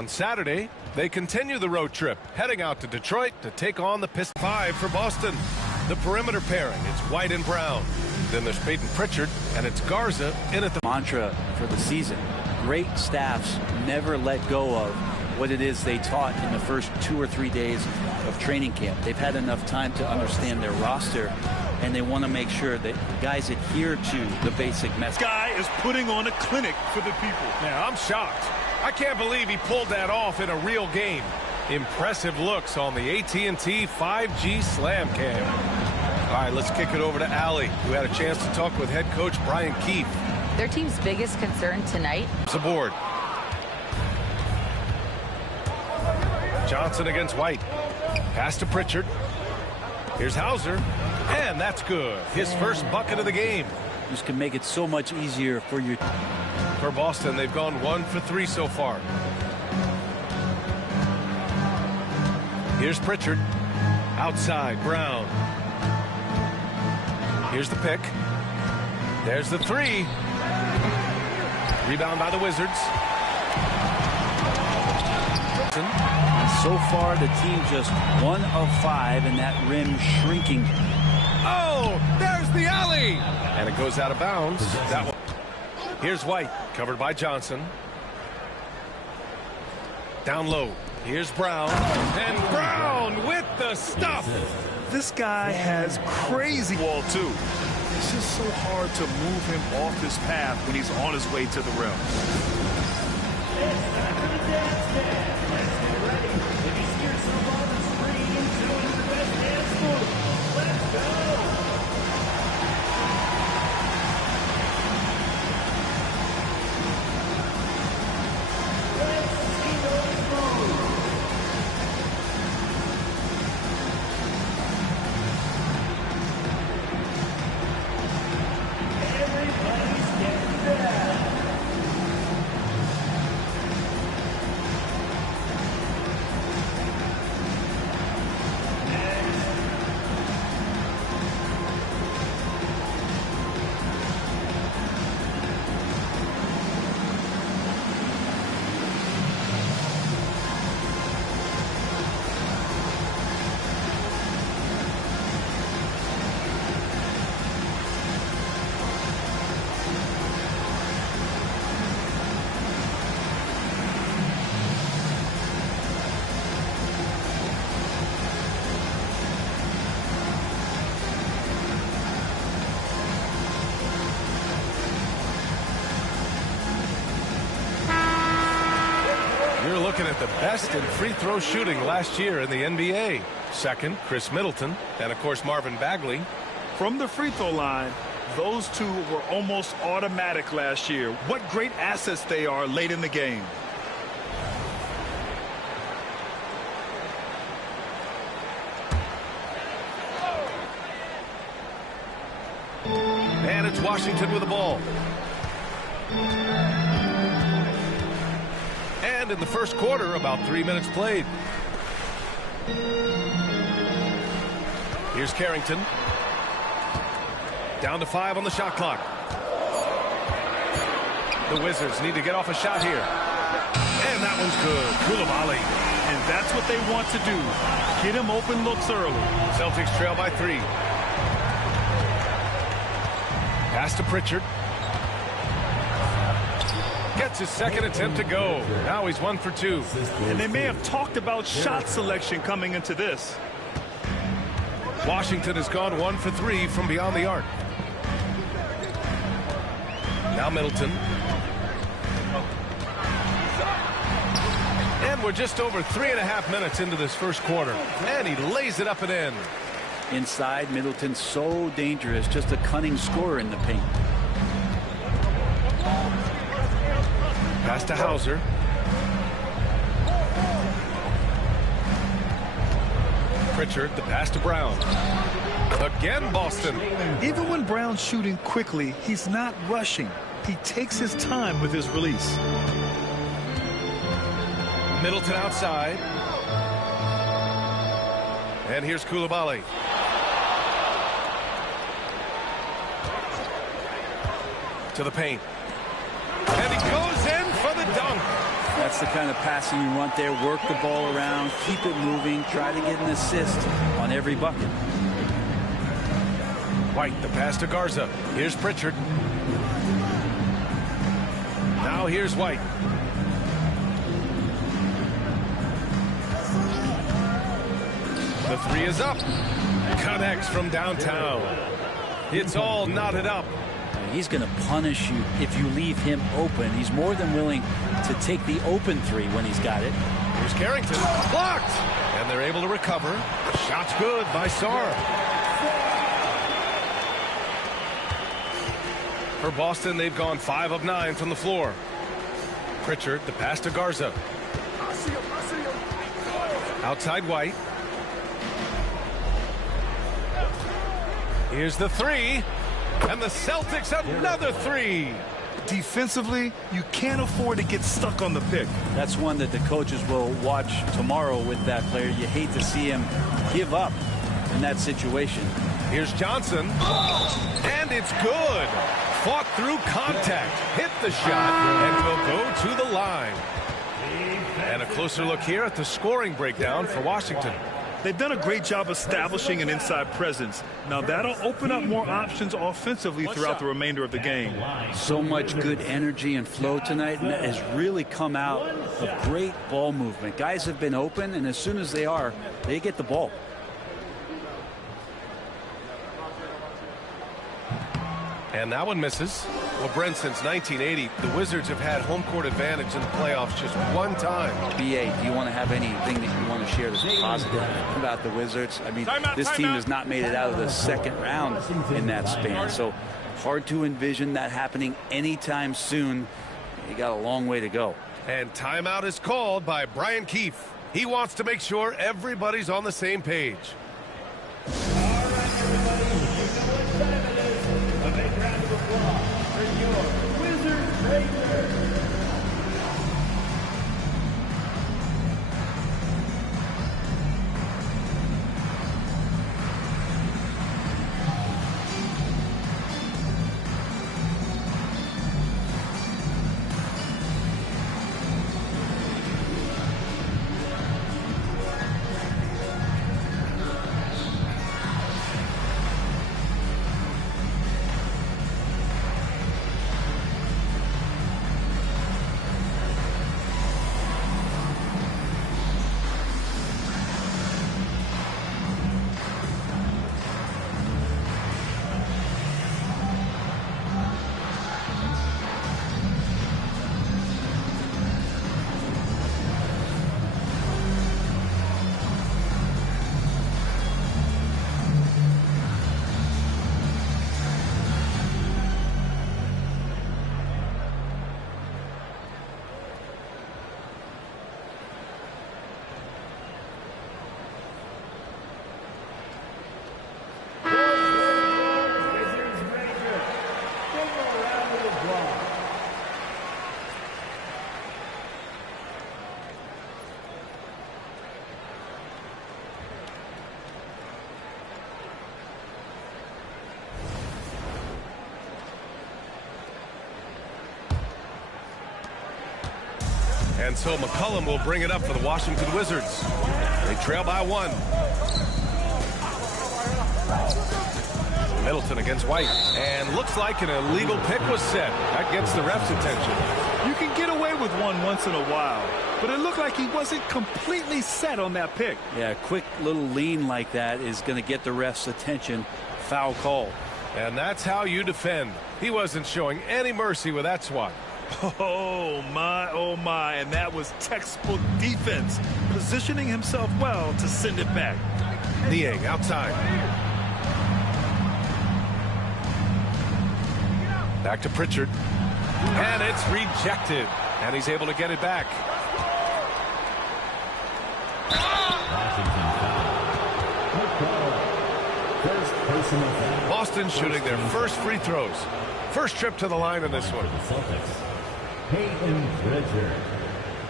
On Saturday, they continue the road trip, heading out to Detroit to take on the Pistons. 5 for Boston. The perimeter pairing, it's White and Brown. Then there's Peyton Pritchard, and it's Garza in at the mantra for the season. Great staffs never let go of what it is they taught in the first 2 or 3 days of training camp. They've had enough time to understand their roster, and they want to make sure that guys adhere to the basic message. This guy is putting on a clinic for the people. Yeah, I'm shocked. I can't believe he pulled that off in a real game. Impressive looks on the AT&T 5G Slam Cam. All right, let's kick it over to Allie, who had a chance to talk with head coach Brian Keefe. Their team's biggest concern tonight. It's aboard. Johnson against White. Pass to Pritchard. Here's Hauser. And that's good. His first bucket of the game. This can make it so much easier for you. For Boston, they've gone 1 for 3 so far. Here's Pritchard. Outside, Brown. Here's the pick. There's the 3. Rebound by the Wizards. And so far, the team just 1 of 5, and that rim shrinking. Oh, there's the alley. And it goes out of bounds. That one. Here's White, covered by Johnson. Down low. Here's Brown. And Brown with the stuff. This guy has crazy ball, too. It's just so hard to move him off his path when he's on his way to the rim. Looking at the best in free throw shooting last year in the NBA. Second, Chris Middleton, and of course Marvin Bagley. From the free throw line, those two were almost automatic last year. What great assets they are late in the game. And it's Washington with the ball. And in the first quarter, about 3 minutes played. Here's Carrington. Down to 5 on the shot clock. The Wizards need to get off a shot here. And that one's good. Coulibaly. And that's what they want to do. Get him open looks early. Celtics trail by 3. Pass to Pritchard. Gets his second attempt to go. Now he's 1 for 2. And they may have talked about shot selection coming into this. Washington has gone 1 for 3 from beyond the arc. Now Middleton. And we're just over 3.5 minutes into this first quarter. And he lays it up and in. Inside, Middleton's so dangerous. Just a cunning scorer in the paint. Pass to Hauser. Pritchard, the pass to Brown. Again, Boston. Even when Brown's shooting quickly, he's not rushing. He takes his time with his release. Middleton outside. And here's Coulibaly. To the paint. And he goes in for the dunk. That's the kind of passing you want there. Work the ball around, keep it moving, try to get an assist on every bucket. White, the pass to Garza. Here's Pritchard. Now here's White. The three is up. Connects from downtown. It's all knotted up. He's going to punish you if you leave him open. He's more than willing to take the open three when he's got it. Here's Carrington. Blocked. And they're able to recover. The shot's good by Sarr. For Boston, they've gone 5 of 9 from the floor. Pritchard, the pass to Garza. Outside White. Here's the three. And the Celtics another three. Defensively, you can't afford to get stuck on the pick. That's one that the coaches will watch tomorrow with that player. You hate to see him give up in that situation. Here's Johnson. And it's good. Fought through contact. Hit the shot and will go to the line. And a closer look here at the scoring breakdown for Washington. They've done a great job establishing an inside presence. Now that'll open up more options offensively throughout the remainder of the game. So much good energy and flow tonight, and that has really come out of great ball movement. Guys have been open, and as soon as they are, they get the ball. And that one misses. Well, Brent, since 1980, the Wizards have had home court advantage in the playoffs just one time. BA, do you want to have anything that you want to share that's positive about the Wizards? I mean, this team has not made it out of the second round in that span, so hard to envision that happening anytime soon. You got a long way to go. And timeout is called by Brian Keefe. He wants to make sure everybody's on the same page. And so McCollum will bring it up for the Washington Wizards. They trail by 1. Middleton against White. And looks like an illegal pick was set. That gets the ref's attention. You can get away with one once in a while, but it looked like he wasn't completely set on that pick. Yeah, a quick little lean like that is going to get the ref's attention. Foul call. And that's how you defend. He wasn't showing any mercy with that swat. Oh my, and that was textbook defense, positioning himself well to send it back. Niang outside. Back to Pritchard. And it's rejected. And he's able to get it back. Boston shooting their first free throws. First trip to the line in this one. Celtics. Peyton Pritchard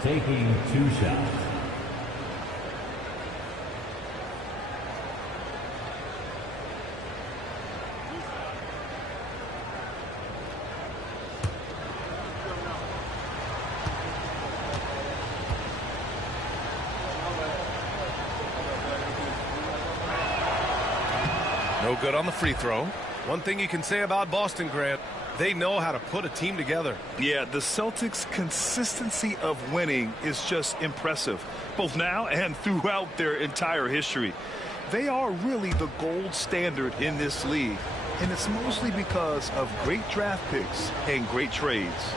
taking 2 shots. No good on the free throw. One thing you can say about Boston, Grant, they know how to put a team together. Yeah, the Celtics' consistency of winning is just impressive, both now and throughout their entire history. They are really the gold standard in this league, and it's mostly because of great draft picks and great trades.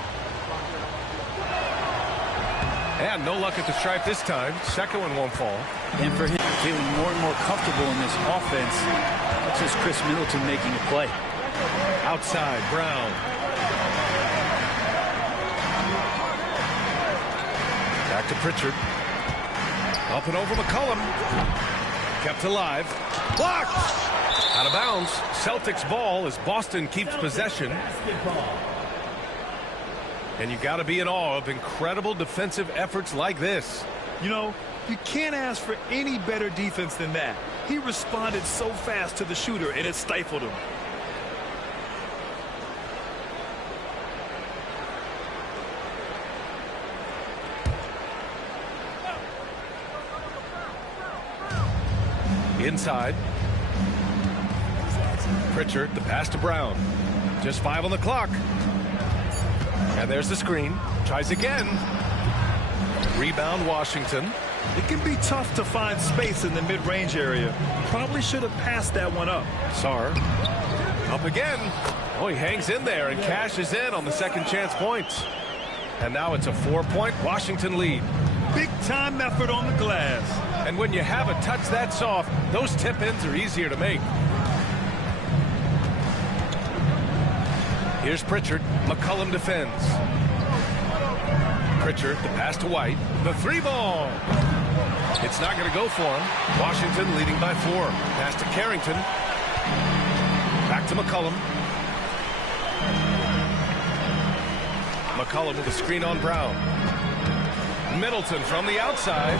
And no luck at the stripe this time. Second one won't fall. And for him, feeling more and more comfortable in this offense, that's just Chris Middleton making a play. Outside, Brown. Back to Pritchard. Up and over McCollum. Kept alive. Blocked! Out of bounds. Celtics ball as Boston keeps possession. And you got to be in awe of incredible defensive efforts like this. You know, you can't ask for any better defense than that. He responded so fast to the shooter, and it stifled him. Inside. Pritchard, the pass to Brown. Just 5 on the clock. And there's the screen. Tries again. Rebound, Washington. It can be tough to find space in the mid-range area. Probably should have passed that one up. Sarr. Up again. Oh, he hangs in there and cashes in on the second chance points. And now it's a 4-point Washington lead. Big-time effort on the glass. And when you have a touch that soft, those tip-ins are easier to make. Here's Pritchard. McCollum defends. Pritchard, the pass to White. The 3 ball. It's not going to go for him. Washington leading by 4. Pass to Carrington. Back to McCollum. McCollum with a screen on Brown. Middleton from the outside.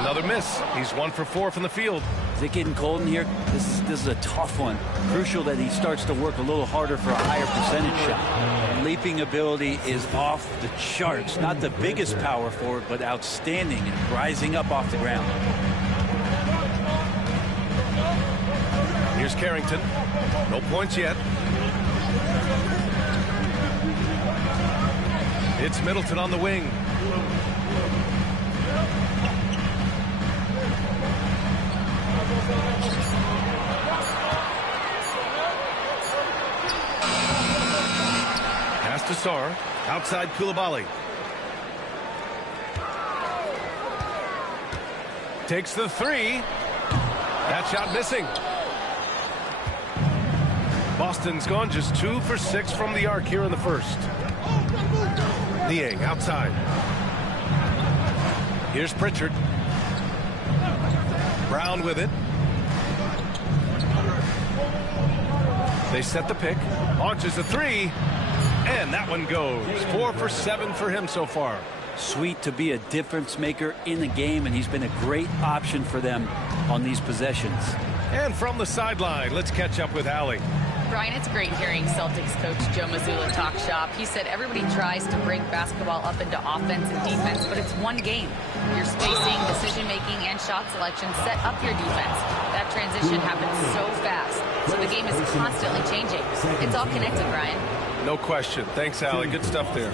Another miss. He's 1 for 4 from the field. Is it getting cold in here? This is a tough one. Crucial that he starts to work a little harder for a higher percentage shot. Leaping ability is off the charts. Not the biggest power forward, but outstanding and rising up off the ground. Here's Carrington. No points yet. It's Middleton on the wing. Pass to Sarr. Outside Koulibaly. Takes the 3. That shot missing. Boston's gone just 2 for 6 from the arc here in the first. Niang outside. Here's Pritchard. Brown with it. They set the pick. Launches a 3. And that one goes. 4 for 7 for him so far. Sweet to be a difference maker in the game, and he's been a great option for them on these possessions. And from the sideline, let's catch up with Allie. Brian, it's great hearing Celtics coach Joe Mazzulla talk shop. He said everybody tries to bring basketball up into offense and defense, but it's one game. Your spacing, decision-making, and shot selection set up your defense. That transition happens so fast, so the game is constantly changing. It's all connected, Brian. No question. Thanks, Allie. Good stuff there.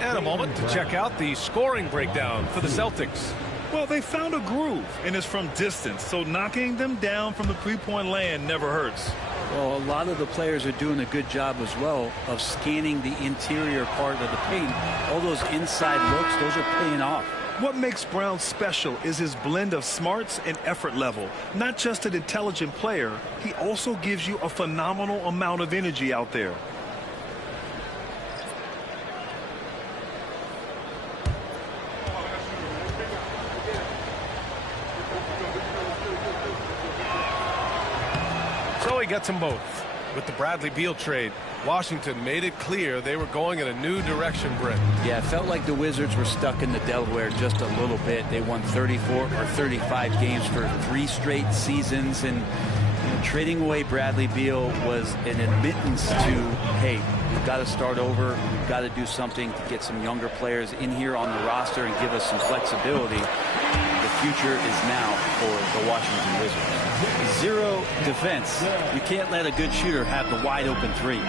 And a moment to check out the scoring breakdown for the Celtics. Well, they found a groove, and it's from distance, so knocking them down from the three-point land never hurts. Well, a lot of the players are doing a good job as well of scanning the interior part of the paint. All those inside looks, those are paying off. What makes Brown special is his blend of smarts and effort level. Not just an intelligent player, he also gives you a phenomenal amount of energy out there. So he gets them both. With the Bradley Beal trade, Washington made it clear they were going in a new direction, Brent. Yeah, it felt like the Wizards were stuck in the Delaware just a little bit. They won 34 or 35 games for 3 straight seasons, and trading away Bradley Beal was an admittance to, hey, we've got to start over. We've got to do something to get some younger players in here on the roster and give us some flexibility. the future is now for the Washington Wizards. Zero defense. You can't let a good shooter have the wide open three.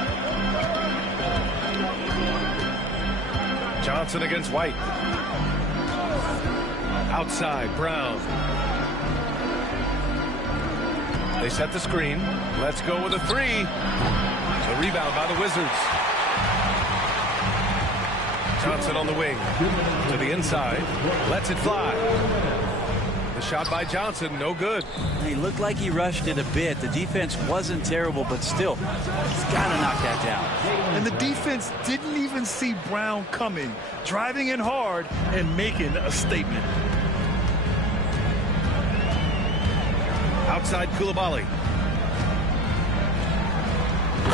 Johnson against White. Outside, Brown. They set the screen. Let's go with a three. The rebound by the Wizards. Johnson on the wing. To the inside. Lets it fly. The shot by Johnson, no good. He looked like he rushed it a bit. The defense wasn't terrible, but still, he's got to knock that down. And the defense didn't even see Brown coming, driving in hard and making a statement. Outside Coulibaly.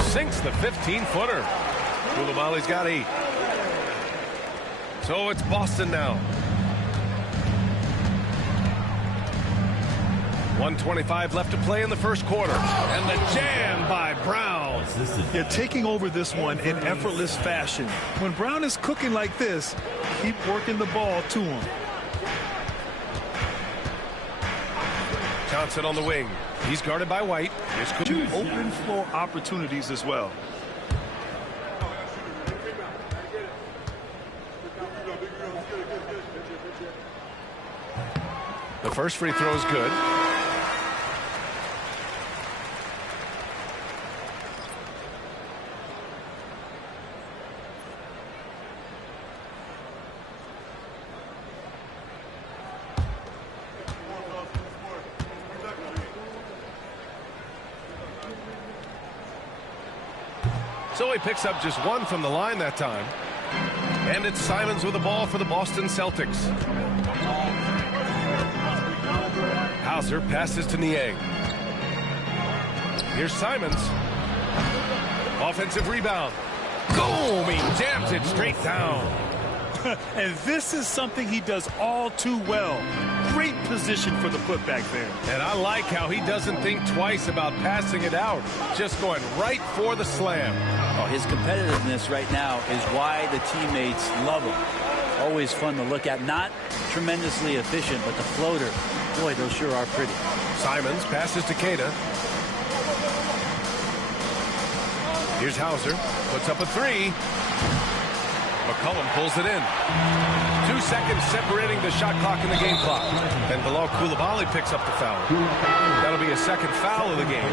Sinks the 15-footer. Coulibaly's got 8. So it's Boston now. 1:25 left to play in the first quarter. And the jam by Brown. They're taking over this one in effortless fashion. When Brown is cooking like this, keep working the ball to him. Johnson on the wing. He's guarded by White. Here's Two open floor opportunities as well. The first free throw is good. So he picks up just 1 from the line that time. And it's Simons with the ball for the Boston Celtics. Hauser passes to Niang. Here's Simons. Offensive rebound. Boom! He jams it straight down. And this is something he does all too well. Great position for the putback there. And I like how he doesn't think twice about passing it out. Just going right for the slam. Oh, his competitiveness right now is why the teammates love him. Always fun to look at. Not tremendously efficient, but the floater, boy, those sure are pretty. Simons passes to Queta. Here's Hauser. Puts up a 3. McCollum pulls it in. 2 seconds separating the shot clock and the game clock. And Bilal Coulibaly picks up the foul. That'll be a second foul of the game.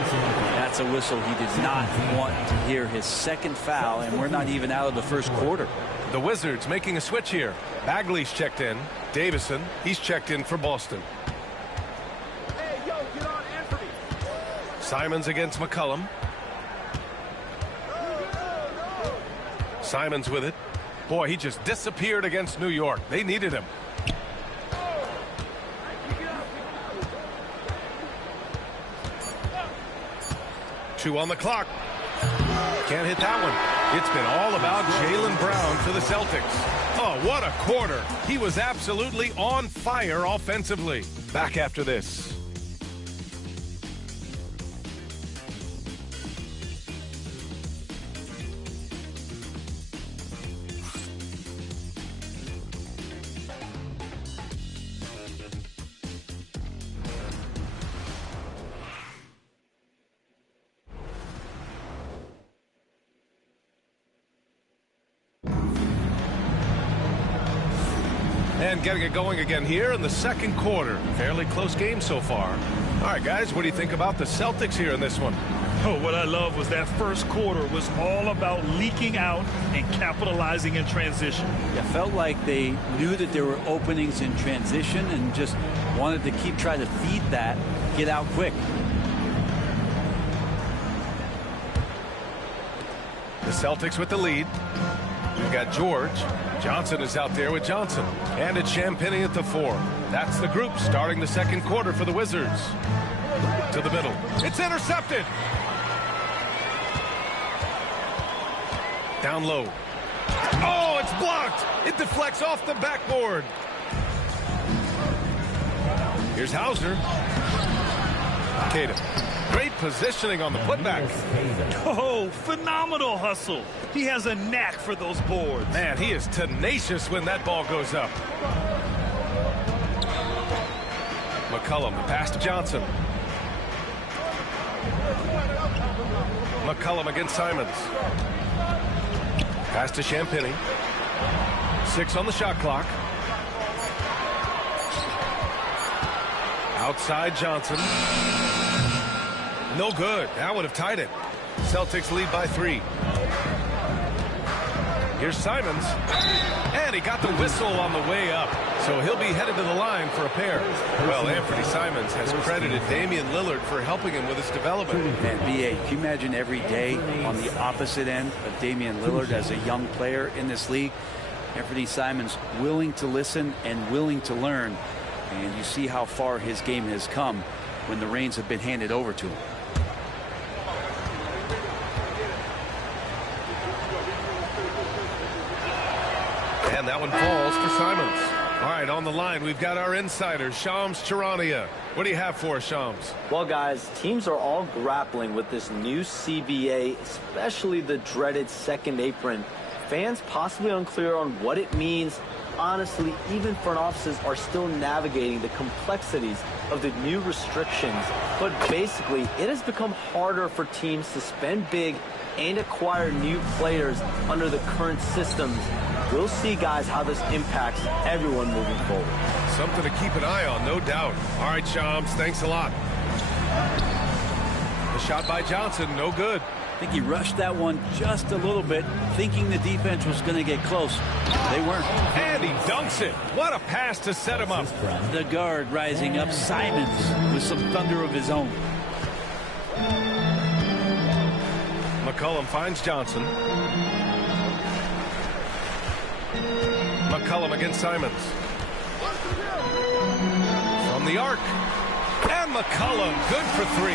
That's a whistle he did not want to hear. His second foul, and we're not even out of the first quarter. The Wizards making a switch here. Bagley's checked in. Davison, he's checked in for Boston. Simons against McCollum. Simons with it. Boy, he just disappeared against New York. They needed him. Two on the clock. Can't hit that one. It's been all about Jaylen Brown for the Celtics. Oh, what a quarter. He was absolutely on fire offensively. Back after this. And getting it going again here in the second quarter. Fairly close game so far. All right, guys, what do you think about the Celtics here in this one? Oh, what I love was that first quarter was all about leaking out and capitalizing in transition. It felt like they knew that there were openings in transition and just wanted to keep trying to feed that, get out quick. The Celtics with the lead. We've got George. Johnson is out there with Johnson. And it's Champagnie at the 4. That's the group starting the second quarter for the Wizards. To the middle. It's intercepted. Down low. Oh, it's blocked. It deflects off the backboard. Here's Hauser. Queta. Great positioning on the putback. Oh, phenomenal hustle. He has a knack for those boards. Man, he is tenacious when that ball goes up. McCollum, the pass to Johnson. McCollum against Simons. Pass to Champagnie. 6 on the shot clock. Outside Johnson. No good. That would have tied it. Celtics lead by 3. Here's Simons. And he got the whistle on the way up. So he'll be headed to the line for a pair. Well, Anthony Simons has credited Damian Lillard for helping him with his development. And B.A., can you imagine every day on the opposite end of Damian Lillard as a young player in this league? Anthony Simons willing to listen and willing to learn. And you see how far his game has come when the reins have been handed over to him. And that one falls for Simons. All right, on the line, we've got our insider, Shams Charania. What do you have for us, Shams? Well, guys, teams are all grappling with this new CBA, especially the dreaded second apron. Fans possibly unclear on what it means. Honestly, even front offices are still navigating the complexities of the new restrictions. But basically, it has become harder for teams to spend big and acquire new players under the current systems. We'll see, guys, how this impacts everyone moving forward. Something to keep an eye on, no doubt. All right, Shams, thanks a lot. The shot by Johnson, no good. I think he rushed that one just a little bit, thinking the defense was going to get close. They weren't. And he dunks it. What a pass to set him up. The guard rising up, Simons, with some thunder of his own. McCollum finds Johnson. McCollum against Simons. From the arc. And McCollum, good for 3.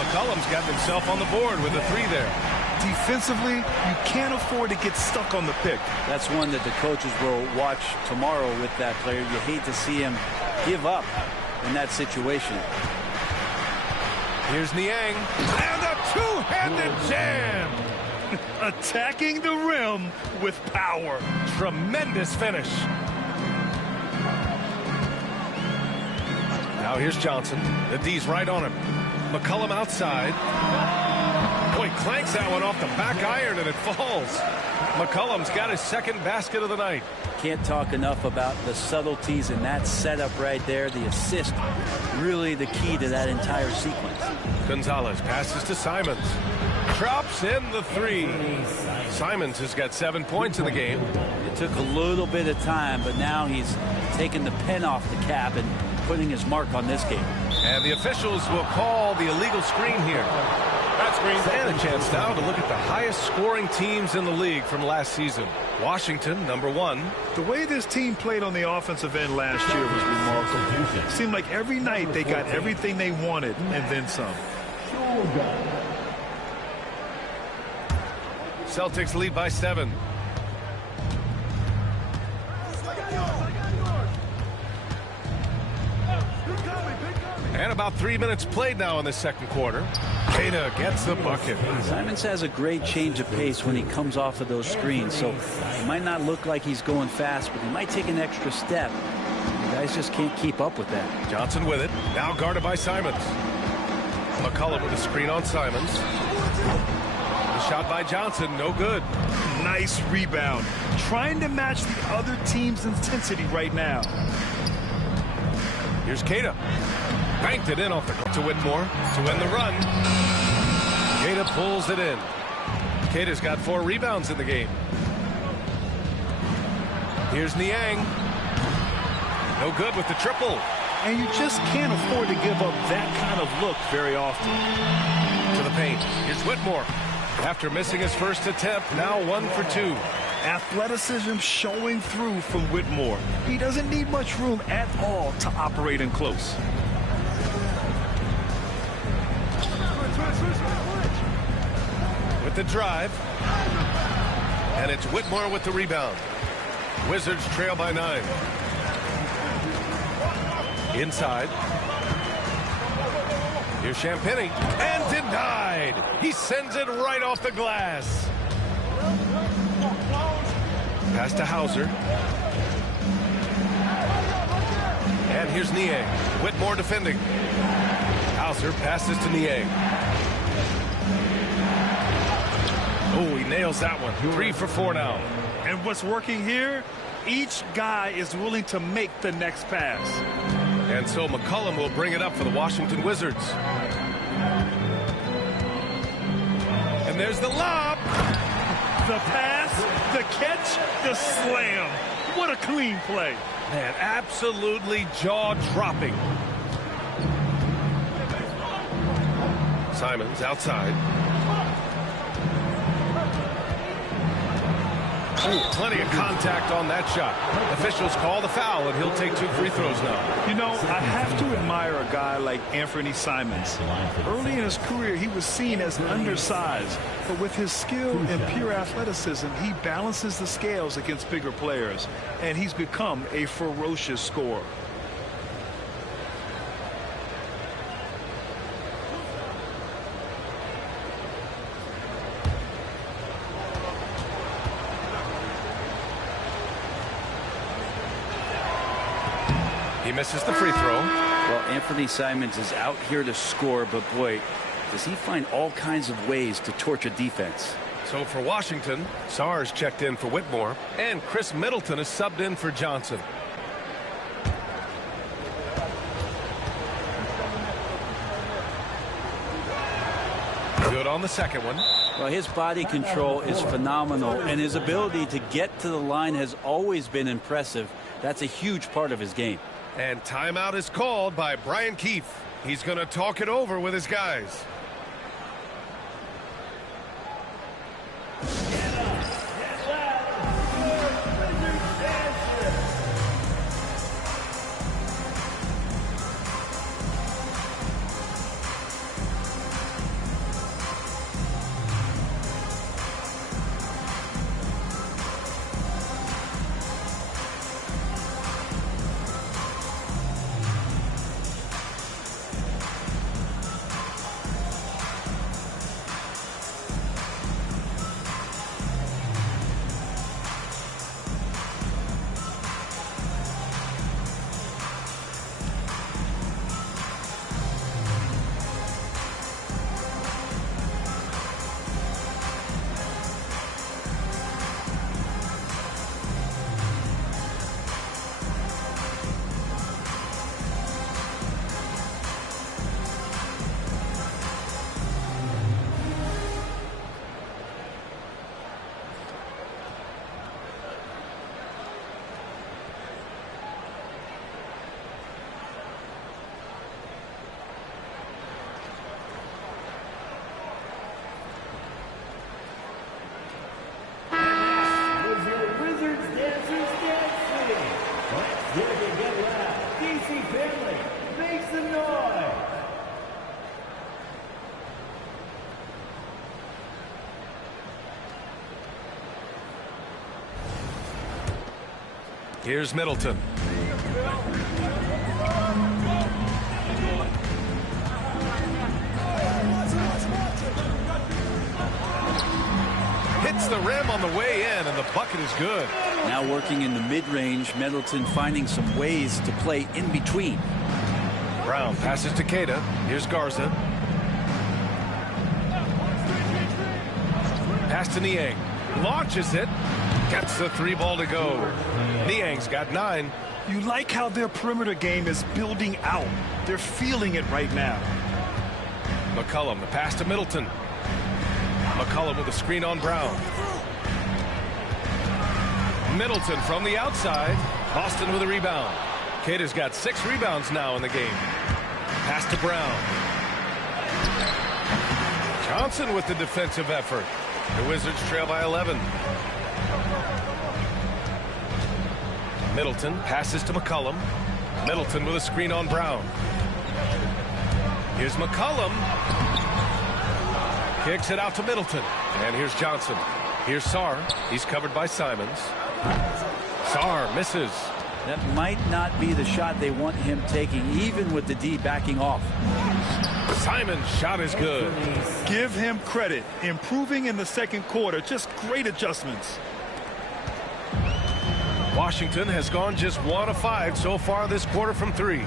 McCollum's gotten himself on the board with a 3 there. Defensively, you can't afford to get stuck on the pick. That's one that the coaches will watch tomorrow with that player. You hate to see him give up in that situation. Here's Niang. And a two-handed jam. Attacking the rim with power. Tremendous finish. Now here's Johnson. The D's right on him. McCollum outside. Boy, clanks that one off the back iron and it falls. McCollum's got his second basket of the night. Can't talk enough about the subtleties in that setup right there. The assist, really the key to that entire sequence. Gonzalez passes to Simons. Drops in the 3. Simons has got 7 points in the game. It took a little bit of time, but now he's taking the pen off the cap and putting his mark on this game. And the officials will call the illegal screen here. That's green. And a chance now to look at the highest scoring teams in the league from last season. Washington, #1. The way this team played on the offensive end last year was remarkable. It seemed like every night they got everything they wanted and then some. Celtics lead by 7. And about 3 minutes played now in the second quarter. Keita gets the bucket. Simons has a great change of pace when he comes off of those screens, so it might not look like he's going fast, but he might take an extra step. The guys just can't keep up with that. Johnson with it. Now guarded by Simons. McCollum with a screen on Simons. The shot by Johnson, no good. Nice rebound. Trying to match the other team's intensity right now. Here's Keita. Banked it in off the to Whitmore to end the run. Keita pulls it in. Keita's got 4 rebounds in the game. Here's Niang. No good with the triple. And you just can't afford to give up that kind of look very often. To the paint. Here's Whitmore. After missing his first attempt, now 1 for 2. Athleticism showing through from Whitmore. He doesn't need much room at all to operate in close. With the drive. And it's Whitmore with the rebound. Wizards trail by 9. Inside. Here's Champagnie. And denied. He sends it right off the glass. Pass to Hauser. And here's Niang. Whitmore defending. Hauser passes to Niang. Oh, he nails that one. 3 for 4 now. And what's working here? Each guy is willing to make the next pass. And so McCollum will bring it up for the Washington Wizards. And there's the lob. The pass, the catch, the slam. What a clean play. Man, absolutely jaw-dropping. Simons outside. Ooh, plenty of contact on that shot. Officials call the foul, and he'll take 2 free throws now. You know, I have to admire a guy like Anthony Simons. Early in his career, he was seen as undersized. But with his skill and pure athleticism, he balances the scales against bigger players. And he's become a ferocious scorer. He misses the free throw. Well, Anthony Simons is out here to score, but boy, does he find all kinds of ways to torch a defense. So for Washington, Sarr's checked in for Whitmore, and Chris Middleton is subbed in for Johnson. Good on the second one. Well, his body control is phenomenal, and his ability to get to the line has always been impressive. That's a huge part of his game. And timeout is called by Brian Keefe. He's going to talk it over with his guys. Here's Middleton. Hits the rim on the way in, and the bucket is good. Now working in the mid-range, Middleton finding some ways to play in between. Brown passes to Queta. Here's Garza. Pass to Niang. Launches it. Gets the 3 ball to go. Niang's got 9. You like how their perimeter game is building out. They're feeling it right now. McCollum, the pass to Middleton. McCollum with a screen on Brown. Middleton from the outside. Boston with a rebound. Queta's got 6 rebounds now in the game. Pass to Brown. Johnson with the defensive effort. The Wizards trail by 11. Middleton passes to McCollum. Middleton with a screen on Brown. Here's McCollum. Kicks it out to Middleton. And here's Johnson. Here's Sarr. He's covered by Simons. Sarr misses. That might not be the shot they want him taking, even with the D backing off. Simons' shot is good. Give him credit. Improving in the second quarter. Just great adjustments. Washington Washington has gone just 1 of 5 so far this quarter from 3.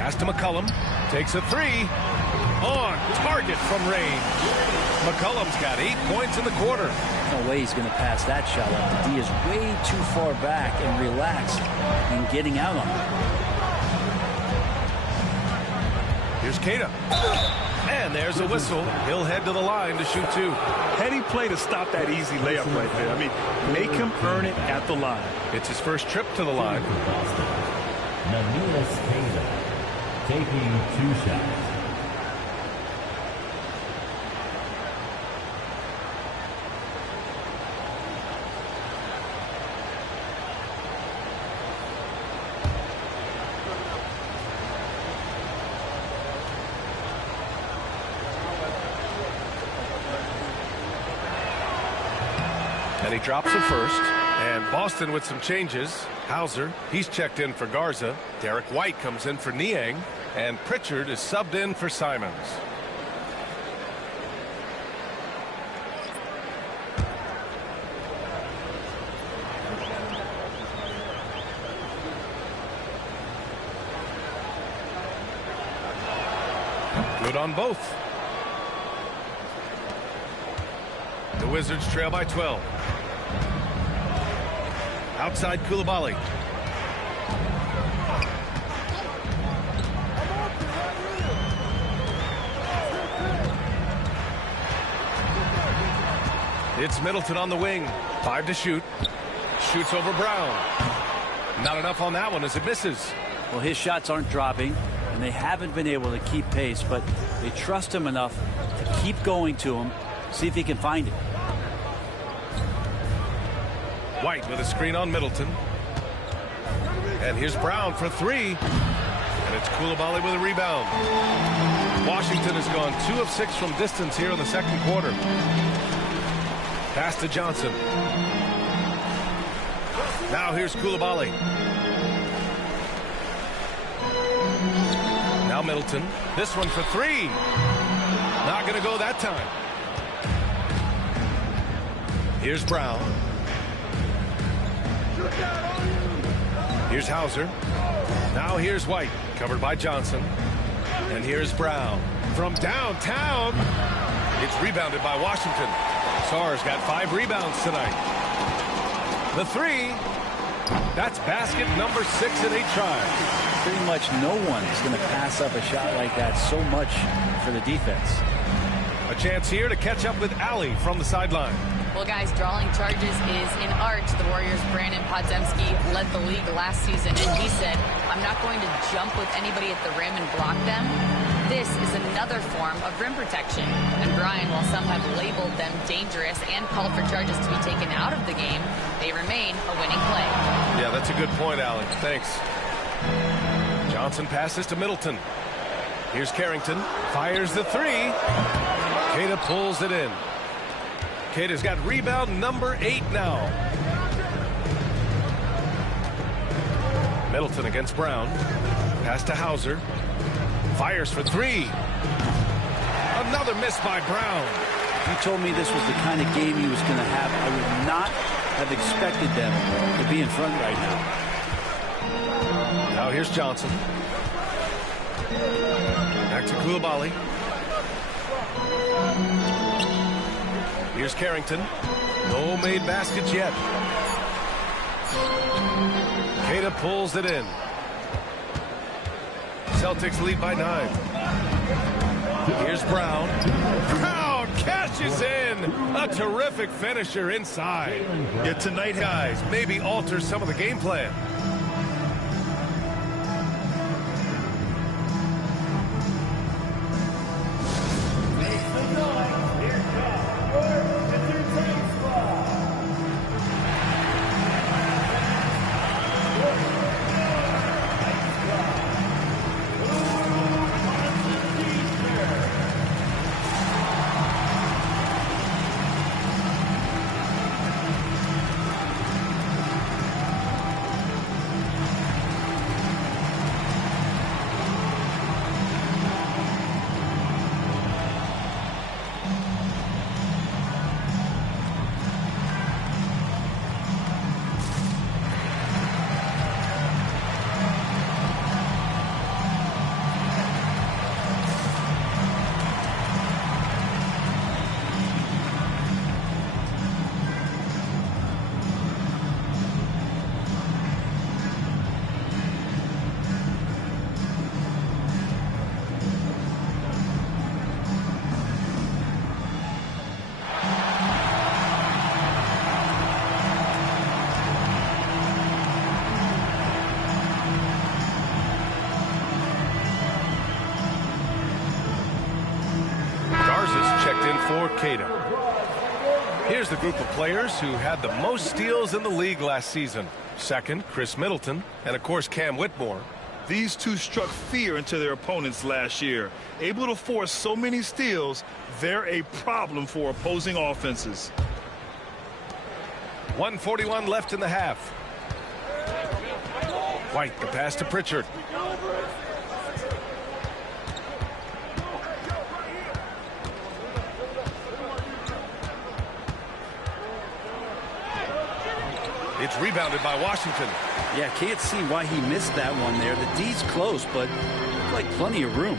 Pass to McCollum. Takes a 3. On target from range. McCollum's got 8 points in the quarter. No way he's going to pass that shot up. The D is way too far back and relaxed and getting out on it. Here's Queta. And there's a whistle. He'll head to the line to shoot 2. Heady play to stop that easy layup right there. I mean, make him earn it at the line. It's his first trip to the line. Namilas Queta taking 2 shots. And he drops it first. And Boston with some changes. Hauser, he's checked in for Garza. Derek White comes in for Niang. And Pritchard is subbed in for Simons. Good on both. The Wizards trail by 12. Outside Coulibaly. It's Middleton on the wing. 5 to shoot. Shoots over Brown. Not enough on that one as it misses. Well, his shots aren't dropping, and they haven't been able to keep pace, but they trust him enough to keep going to him, see if he can find it. White with a screen on Middleton. And here's Brown for 3. And it's Coulibaly with a rebound. Washington has gone 2 of 6 from distance here in the second quarter. Pass to Johnson. Now here's Coulibaly. Now Middleton. This one for 3. Not going to go that time. Here's Brown. Here's Hauser. Now here's White, covered by Johnson. And here's Brown. From downtown. It's rebounded by Washington. Sarr's got 5 rebounds tonight. The 3. That's basket number 6 in 8 tries. Pretty much no one is going to pass up a shot like that so much for the defense. A chance here to catch up with Allie from the sideline. Well, guys, drawing charges is an art. The Warriors' Brandon Podziemski led the league last season, and he said, I'm not going to jump with anybody at the rim and block them. This is another form of rim protection. And Brian, while some have labeled them dangerous and called for charges to be taken out of the game, they remain a winning play. Yeah, that's a good point, Allie. Thanks. Johnson passes to Middleton. Here's Carrington. Fires the 3. Queta pulls it in. Queta's got rebound number 8 now. Middleton against Brown. Pass to Hauser. Fires for 3. Another miss by Brown. If you told me this was the kind of game he was going to have, I would not have expected them to be in front right now. Now here's Johnson. Back to Coulibaly. Here's Carrington. No made baskets yet. Queta pulls it in. Celtics lead by 9. Here's Brown. Brown cashes in. A terrific finisher inside. Yeah, tonight, guys, maybe alter some of the game plan. Orcada. Here's the group of players who had the most steals in the league last season. Second, Chris Middleton, and of course Cam Whitmore. These two struck fear into their opponents last year. Able to force so many steals, they're a problem for opposing offenses. 1:41 left in the half. White, the pass to Pritchard. It's rebounded by Washington. Yeah, can't see why he missed that one there. The D's close, but looked like plenty of room.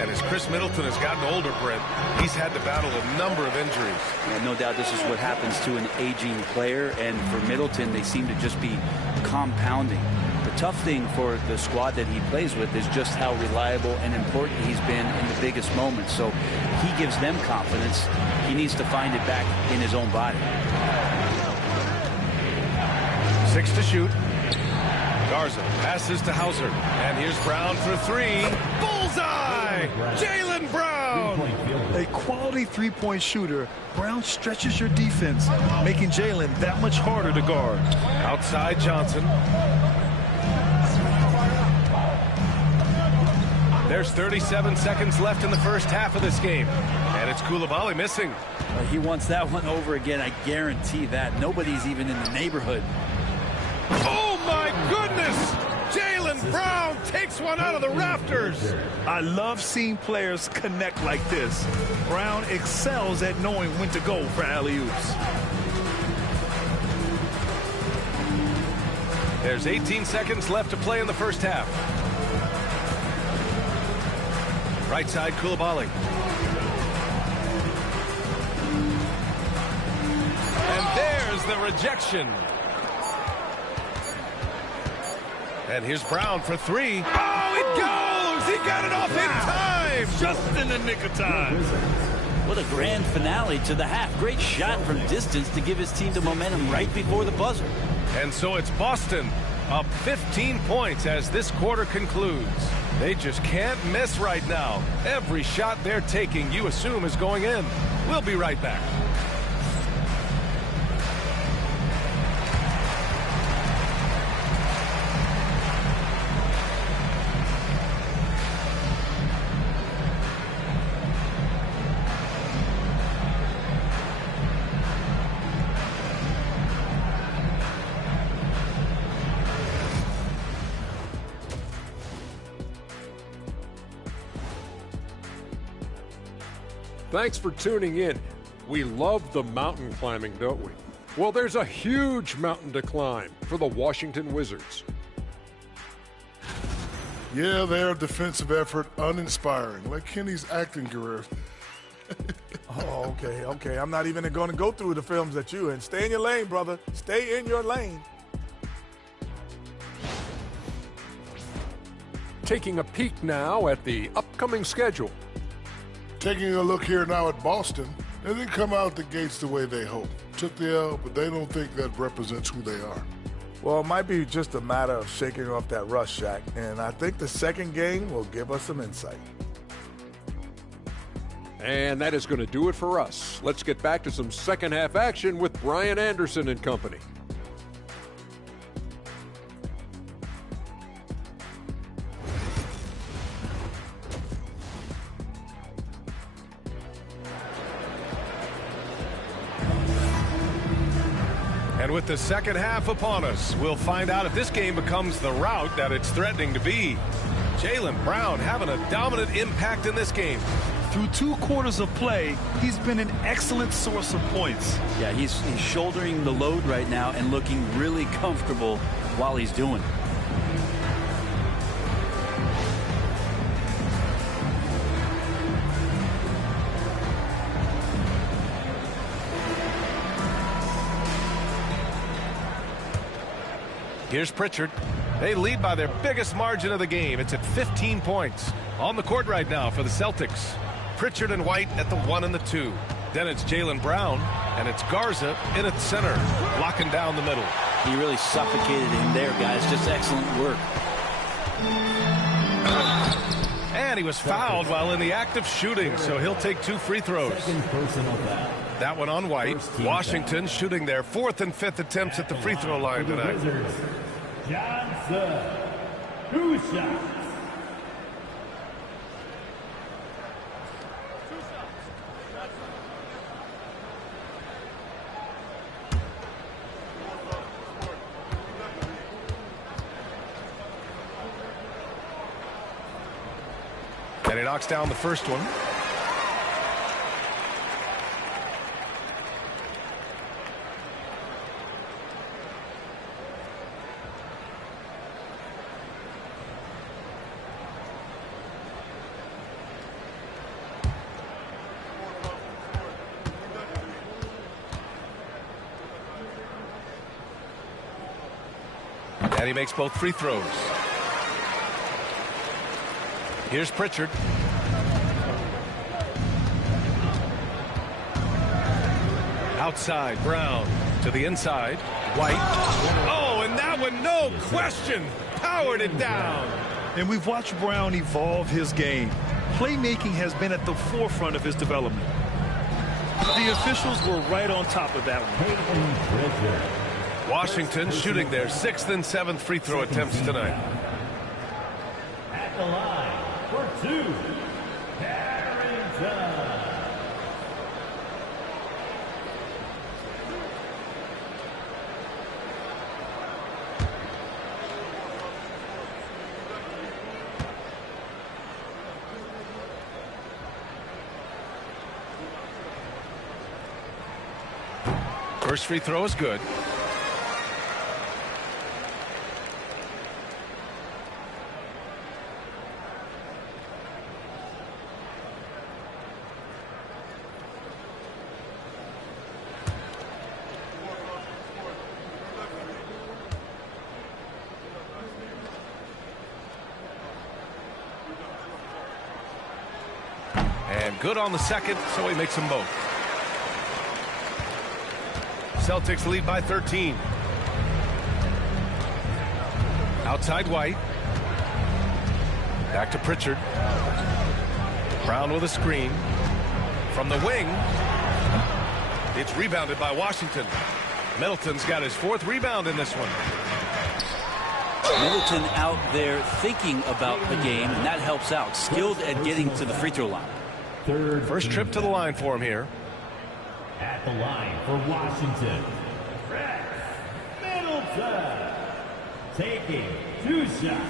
And as Chris Middleton has gotten older, Brent, he's had to battle a number of injuries. Yeah, no doubt this is what happens to an aging player, and for Middleton, they seem to just be compounding. The tough thing for the squad that he plays with is just how reliable and important he's been in the biggest moments. So he gives them confidence. He needs to find it back in his own body. 6 to shoot. Garza passes to Hauser. And here's Brown for three. Bullseye! Jaylen Brown! A quality three-point shooter, Brown stretches your defense, making Jaylen that much harder to guard. Outside Johnson. There's 37 seconds left in the first half of this game. And it's Coulibaly missing. He wants that one over again, I guarantee that. Nobody's even in the neighborhood. Oh, my goodness! Jaylen Brown takes one out of the rafters. I love seeing players connect like this. Brown excels at knowing when to go for alley-oops. There's 18 seconds left to play in the first half. Right side, Coulibaly. And there's the rejection. And here's Brown for three. Oh, it goes! He got it off in time! Just in the nick of time. What a grand finale to the half. Great shot from distance to give his team the momentum right before the buzzer. And so it's Boston up 15 points as this quarter concludes. They just can't miss right now. Every shot they're taking, you assume, is going in. We'll be right back. Thanks for tuning in. We love the mountain climbing, don't we? Well, there's a huge mountain to climb for the Washington Wizards. Yeah, their defensive effort uninspiring, like Kenny's acting career. Oh, okay. I'm not even going to go through the films that you in. Stay in your lane, brother. Stay in your lane. Taking a peek now at the upcoming schedule. Taking a look here now at Boston, they didn't come out the gates the way they hoped. Took the L, but they don't think that represents who they are. Well, it might be just a matter of shaking off that rust, Shaq, and I think the second game will give us some insight. And that is going to do it for us. Let's get back to some second half action with Brian Anderson and company. And with the second half upon us, we'll find out if this game becomes the rout that it's threatening to be. Jaylen Brown having a dominant impact in this game. Through 2 quarters of play, he's been an excellent source of points. Yeah, he's shouldering the load right now and looking really comfortable while he's doing it. Here's Pritchard. They lead by their biggest margin of the game. It's at 15 points. On the court right now for the Celtics. Pritchard and White at the 1 and the 2. Then it's Jaylen Brown, and it's Garza in at center, blocking down the middle. He really suffocated him there, guys. Just excellent work. And he he was fouled while in the act of shooting, so he'll take 2 free throws. That one on White. Washington shooting their 4th and 5th attempts at the free throw line tonight. Johnson, 2 shots. And he knocks down the first one. And he makes both free throws. Here's Pritchard. Outside, Brown to the inside. White. Oh, and that one, no question, powered it down. And we've watched Brown evolve his game. Playmaking has been at the forefront of his development. The officials were right on top of that one. Washington shooting their 6th and 7th free throw attempts tonight. At the line for 2, Harrington. First free throw is good. And good on the second, so he makes them both. Celtics lead by 13. Outside White. Back to Pritchard. Brown with a screen. From the wing. It's rebounded by Washington. Middleton's got his 4th rebound in this one. Middleton out there thinking about the game, and that helps out. Skilled at getting to the free throw line. First trip to the line for him here. At the line for Washington, Rex Middleton, taking 2 shots.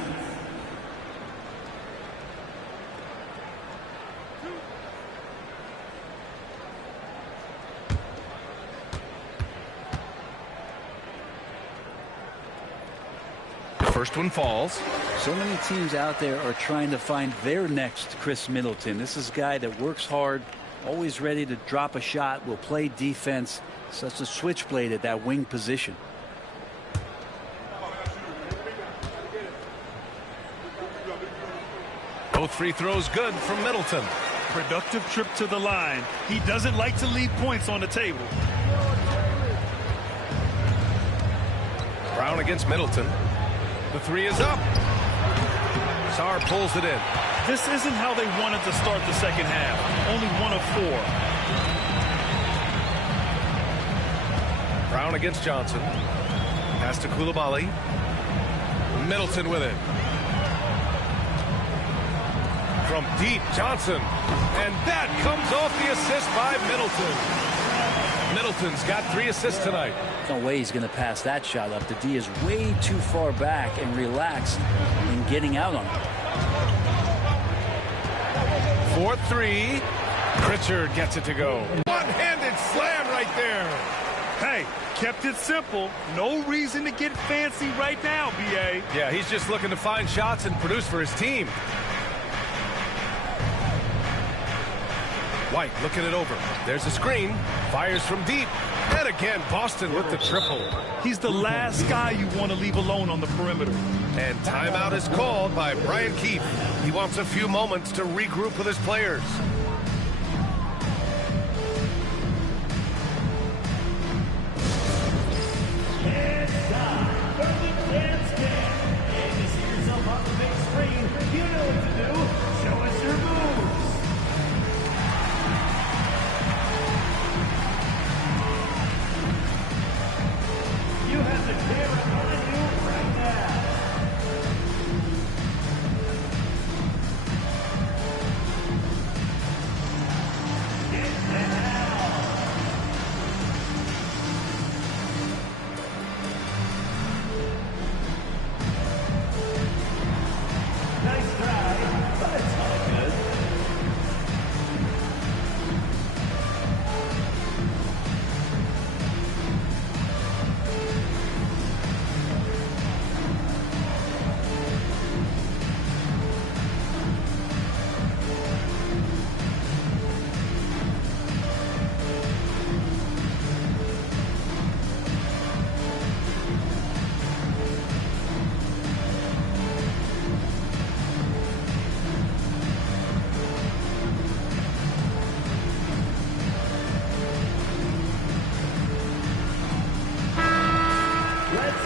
First one falls. So many teams out there are trying to find their next Chris Middleton. This is a guy that works hard, always ready to drop a shot, will play defense, such a switchblade at that wing position. Both free throws good from Middleton. Productive trip to the line. He doesn't like to leave points on the table. Brown against Middleton. The 3 is up. Sarr pulls it in. This isn't how they wanted to start the second half. Only 1 of 4. Brown against Johnson. Pass to Coulibaly. Middleton with it. From deep, Johnson. And that comes off the assist by Middleton. Middleton's got 3 assists tonight. No way he's going to pass that shot up. The D is way too far back and relaxed in getting out on it. 4-3. Pritchard gets it to go. One-handed slam right there. Hey, kept it simple. No reason to get fancy right now, B.A. Yeah, he's just looking to find shots and produce for his team. White looking it over. There's a screen. Fires from deep. And again, Boston with the triple. He's the last guy you want to leave alone on the perimeter. And timeout is called by Brian Keefe. He wants a few moments to regroup with his players. It's time for the dance game. And to see yourself on the big screen, you know what to do. Show us your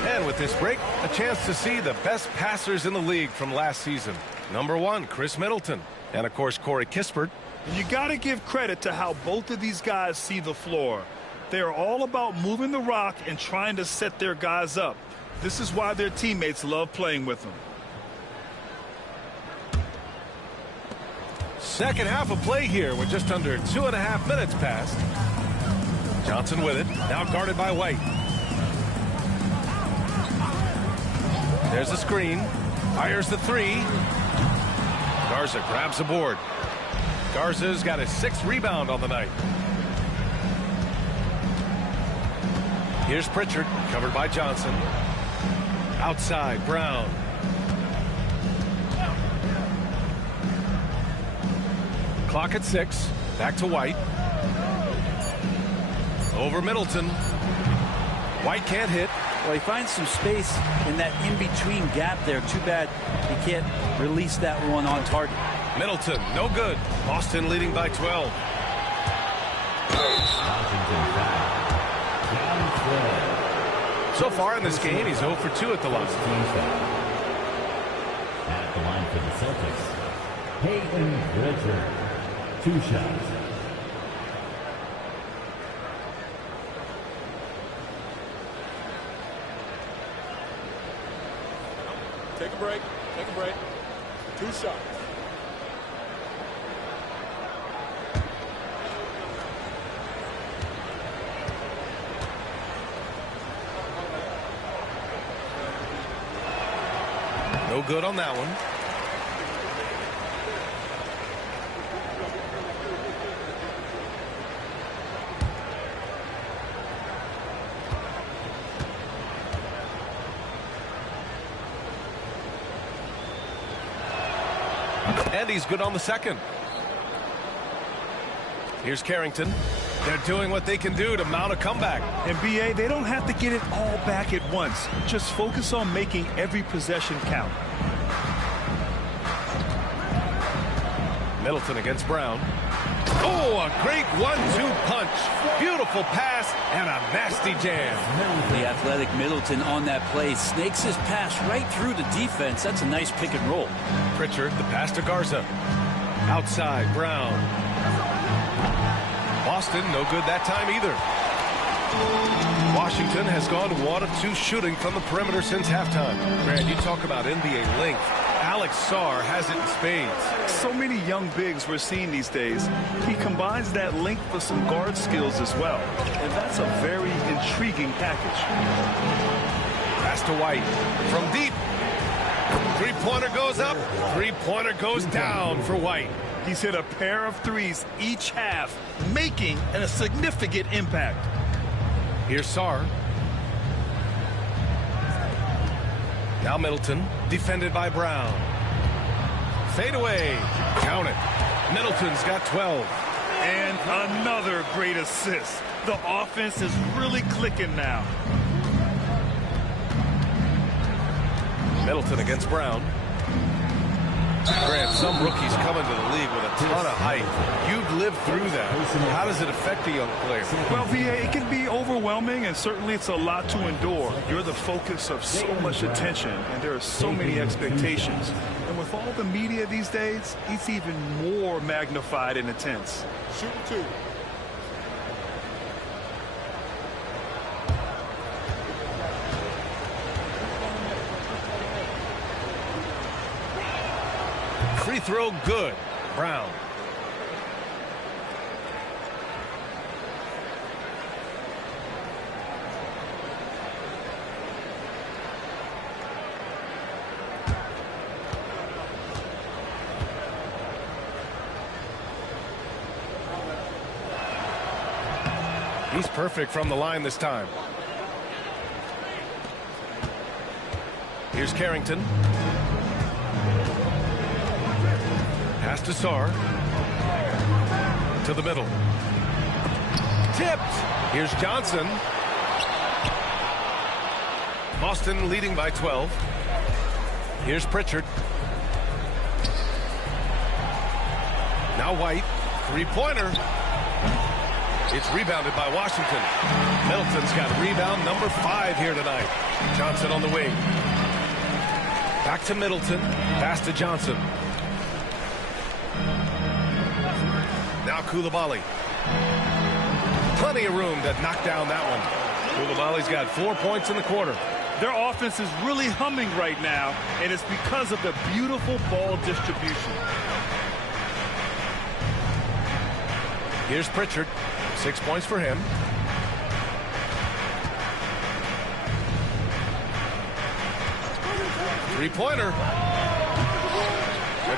And with this break, a chance to see the best passers in the league from last season. Number 1, Chris Middleton. And, of course, Corey Kispert. You got to give credit to how both of these guys see the floor. They're all about moving the rock and trying to set their guys up. This is why their teammates love playing with them. Second half of play here with just under 2.5 minutes passed. Johnson with it. Now guarded by White. There's the screen. Fires the three. Garza grabs the board. Garza's got his 6th rebound on the night. Here's Pritchard, covered by Johnson. Outside, Brown. Clock at 6. Back to White. Over Middleton. White can't hit. Well, he finds some space in that in-between gap there. Too bad he can't release that one on target. Middleton, no good. Boston leading by 12. So far in this game, he's 0 for 2 at the line. At the line for the Celtics, Peyton Pritchard. 2 shots. Take a break. Take a break. 2 shots. No good on that one. And he's good on the second. Here's Carrington. They're doing what they can do to mount a comeback. And BA, they don't have to get it all back at once. Just focus on making every possession count. Middleton against Brown. Oh, a great 1-2 punch. Beautiful pass and a nasty jam. The athletic Middleton on that play snakes his pass right through the defense. That's a nice pick and roll. Pritchard, the pass to Garza. Outside, Brown. Boston, no good that time either. Washington has gone 1 of 2 shooting from the perimeter since halftime. Brad, you talk about NBA length. Alex Sarr has it in spades. So many young bigs we're seeing these days. He combines that length with some guard skills as well. And that's a very intriguing package. Pass to White from deep. Three-pointer goes up. Three-pointer goes down for White. He's hit a pair of threes each half, making a significant impact. Here's Sarr. Now Middleton, defended by Brown. Fade away. Count it. Middleton's got 12. And another great assist. The offense is really clicking now. Middleton against Brown. Grant, some rookies come into the league with a ton of height. You've lived through that. How does it affect a young player? Well, VA, it can be overwhelming, and certainly it's a lot to endure. You're the focus of so much attention, and there are so many expectations. And with all the media these days, it's even more magnified and intense. Shoot 2. Free throw good. Brown. He's perfect from the line this time. Here's Carrington. Pass to Sarr. To the middle. Tipped. Here's Johnson. Boston leading by 12. Here's Pritchard. Now White. Three-pointer. It's rebounded by Washington. Middleton's got rebound number 5 here tonight. Johnson on the wing. Back to Middleton. Pass to Johnson. Now Coulibaly. Plenty of room to knock down that one. Coulibaly's got 4 points in the quarter. Their offense is really humming right now, and it's because of the beautiful ball distribution. Here's Pritchard. 6 points for him. Three-pointer.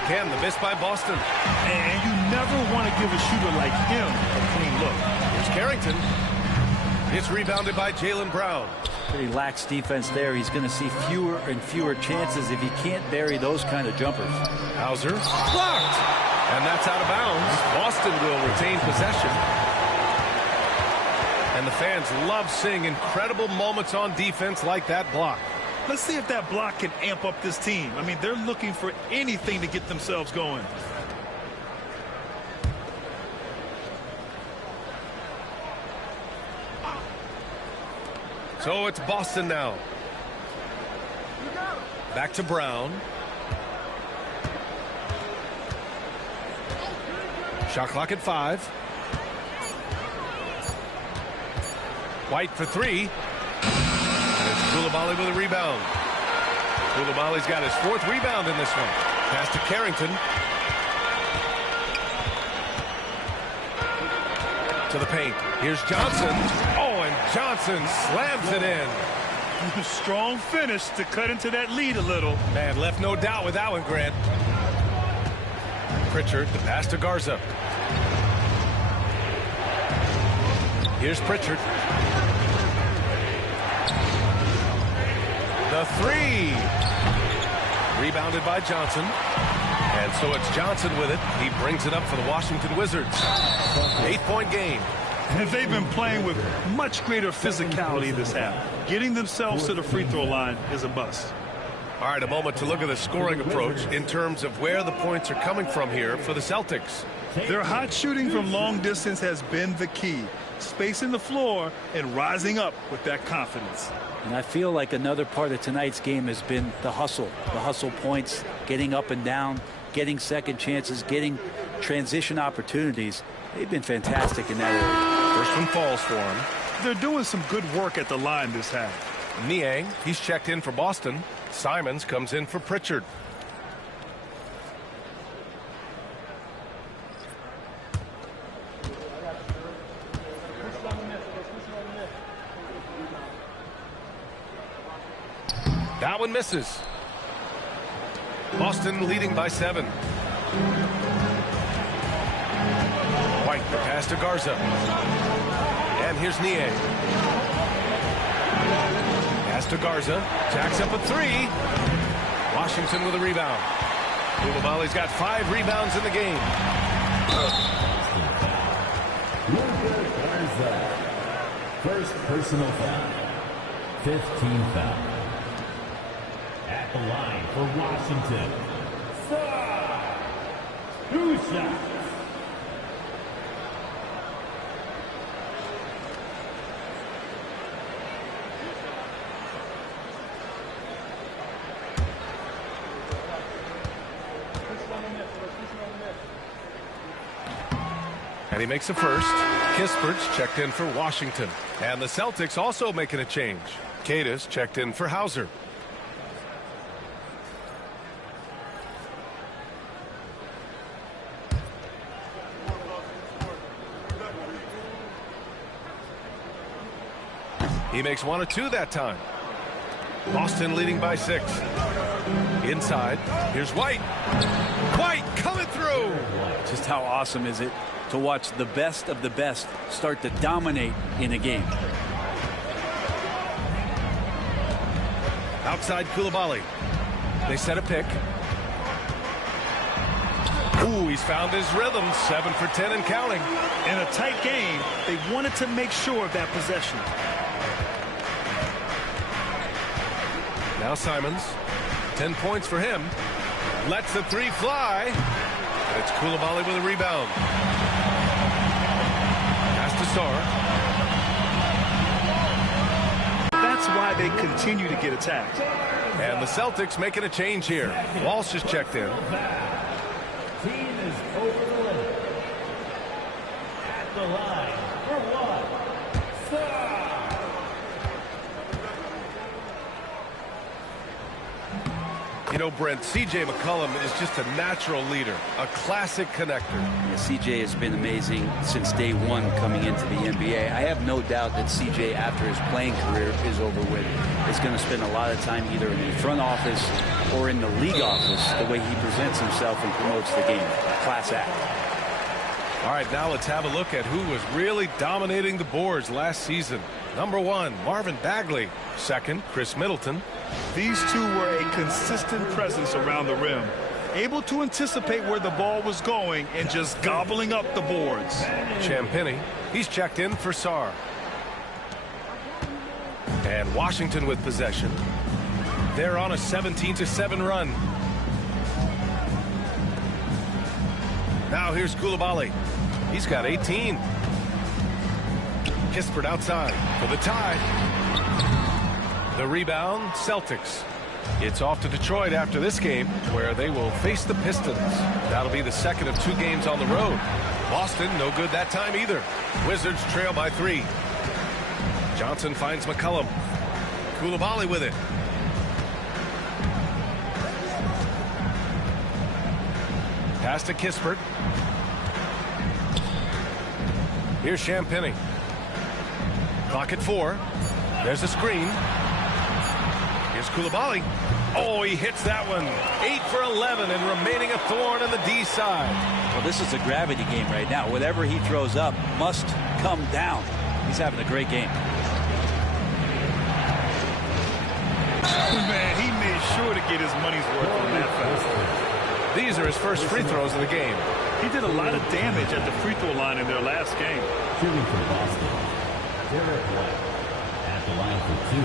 Again, the miss by Boston. And you never want to give a shooter like him a clean look. Here's Carrington. It's rebounded by Jaylen Brown. Pretty lax defense there. He's going to see fewer and fewer chances if he can't bury those kind of jumpers. Hauser blocked. And that's out of bounds. Boston will retain possession. And the fans love seeing incredible moments on defense like that block. Let's see if that block can amp up this team. I mean, they're looking for anything to get themselves going. So it's Boston now. Back to Brown. Shot clock at 5. White for 3. It's Coulibaly with a rebound. Coulibaly's got his 4th rebound in this one. Pass to Carrington. To the paint. Here's Johnson. Oh, and Johnson slams it in. Strong finish to cut into that lead a little. Man, left no doubt with that one, Grant. Pritchard, the pass to Garza. Here's Pritchard. The 3. Rebounded by Johnson. And so it's Johnson with it. He brings it up for the Washington Wizards. 8-point game. And they've been playing with much greater physicality this half. Getting themselves to the free throw line is a must. All right, a moment to look at the scoring approach in terms of where the points are coming from here for the Celtics. Their hot shooting from long distance has been the key. Spacing the floor and rising up with that confidence. And I feel like another part of tonight's game has been the hustle points, getting up and down, getting second chances, getting transition opportunities. They've been fantastic in that area. First one falls for him. They're doing some good work at the line this half. Niang, he's checked in for Boston. Simons comes in for Pritchard. That one misses. Boston leading by 7. White, the pass to Garza. And here's Niang. Pass to Garza. Jacks up a 3. Washington with a rebound. Coulibaly's got 5 rebounds in the game. Garza. First personal foul. 15 foul. At the line for Washington. 2 shots. And he makes a first. Kispert's checked in for Washington. And the Celtics also making a change. Cadis checked in for Hauser. He makes 1 of 2 that time. Boston leading by 6. Inside, here's White. White coming through. Just how awesome is it to watch the best of the best start to dominate in a game. Outside Coulibaly. They set a pick. Ooh, he's found his rhythm. 7 for 10 and counting. In a tight game, they wanted to make sure of that possession. Now Simons. 10 points for him. Lets the 3 fly. It's Coulibaly with a rebound. Pass to Sarr. That's why they continue to get attacked. And the Celtics making a change here. Walsh is checked in. Team is over the limit. At the line for one. You know, Brent, C.J. McCollum is just a natural leader, a classic connector. Yeah, CJ has been amazing since day one coming into the NBA. I have no doubt that CJ, after his playing career is over with, is going to spend a lot of time either in the front office or in the league office, the way he presents himself and promotes the game. Class act. All right, now let's have a look at who was really dominating the boards last season. Number 1, Marvin Bagley. Second, Chris Middleton. These two were a consistent presence around the rim, able to anticipate where the ball was going and just gobbling up the boards. Champagny, he's checked in for Sarr. And Washington with possession. They're on a 17-7 run. Now here's Coulibaly. He's got 18. Kispert outside for the tie. The rebound, Celtics. It's off to Detroit after this game, where they will face the Pistons. That'll be the second of 2 games on the road. Boston, no good that time either. Wizards trail by 3. Johnson finds McCollum. Coulibaly with it. Pass to Kispert. Here's Champagny. Clock at 4. There's a screen. Here's Coulibaly. Oh, he hits that one. 8 for 11 and remaining a thorn on the D side. Well, this is a gravity game right now. Whatever he throws up must come down. He's having a great game. Man, he made sure to get his money's worth on that foul. These are his first free throws of the game. He did a lot of damage at the free throw line in their last game. Shooting for Boston, Derek White. At the line for 2.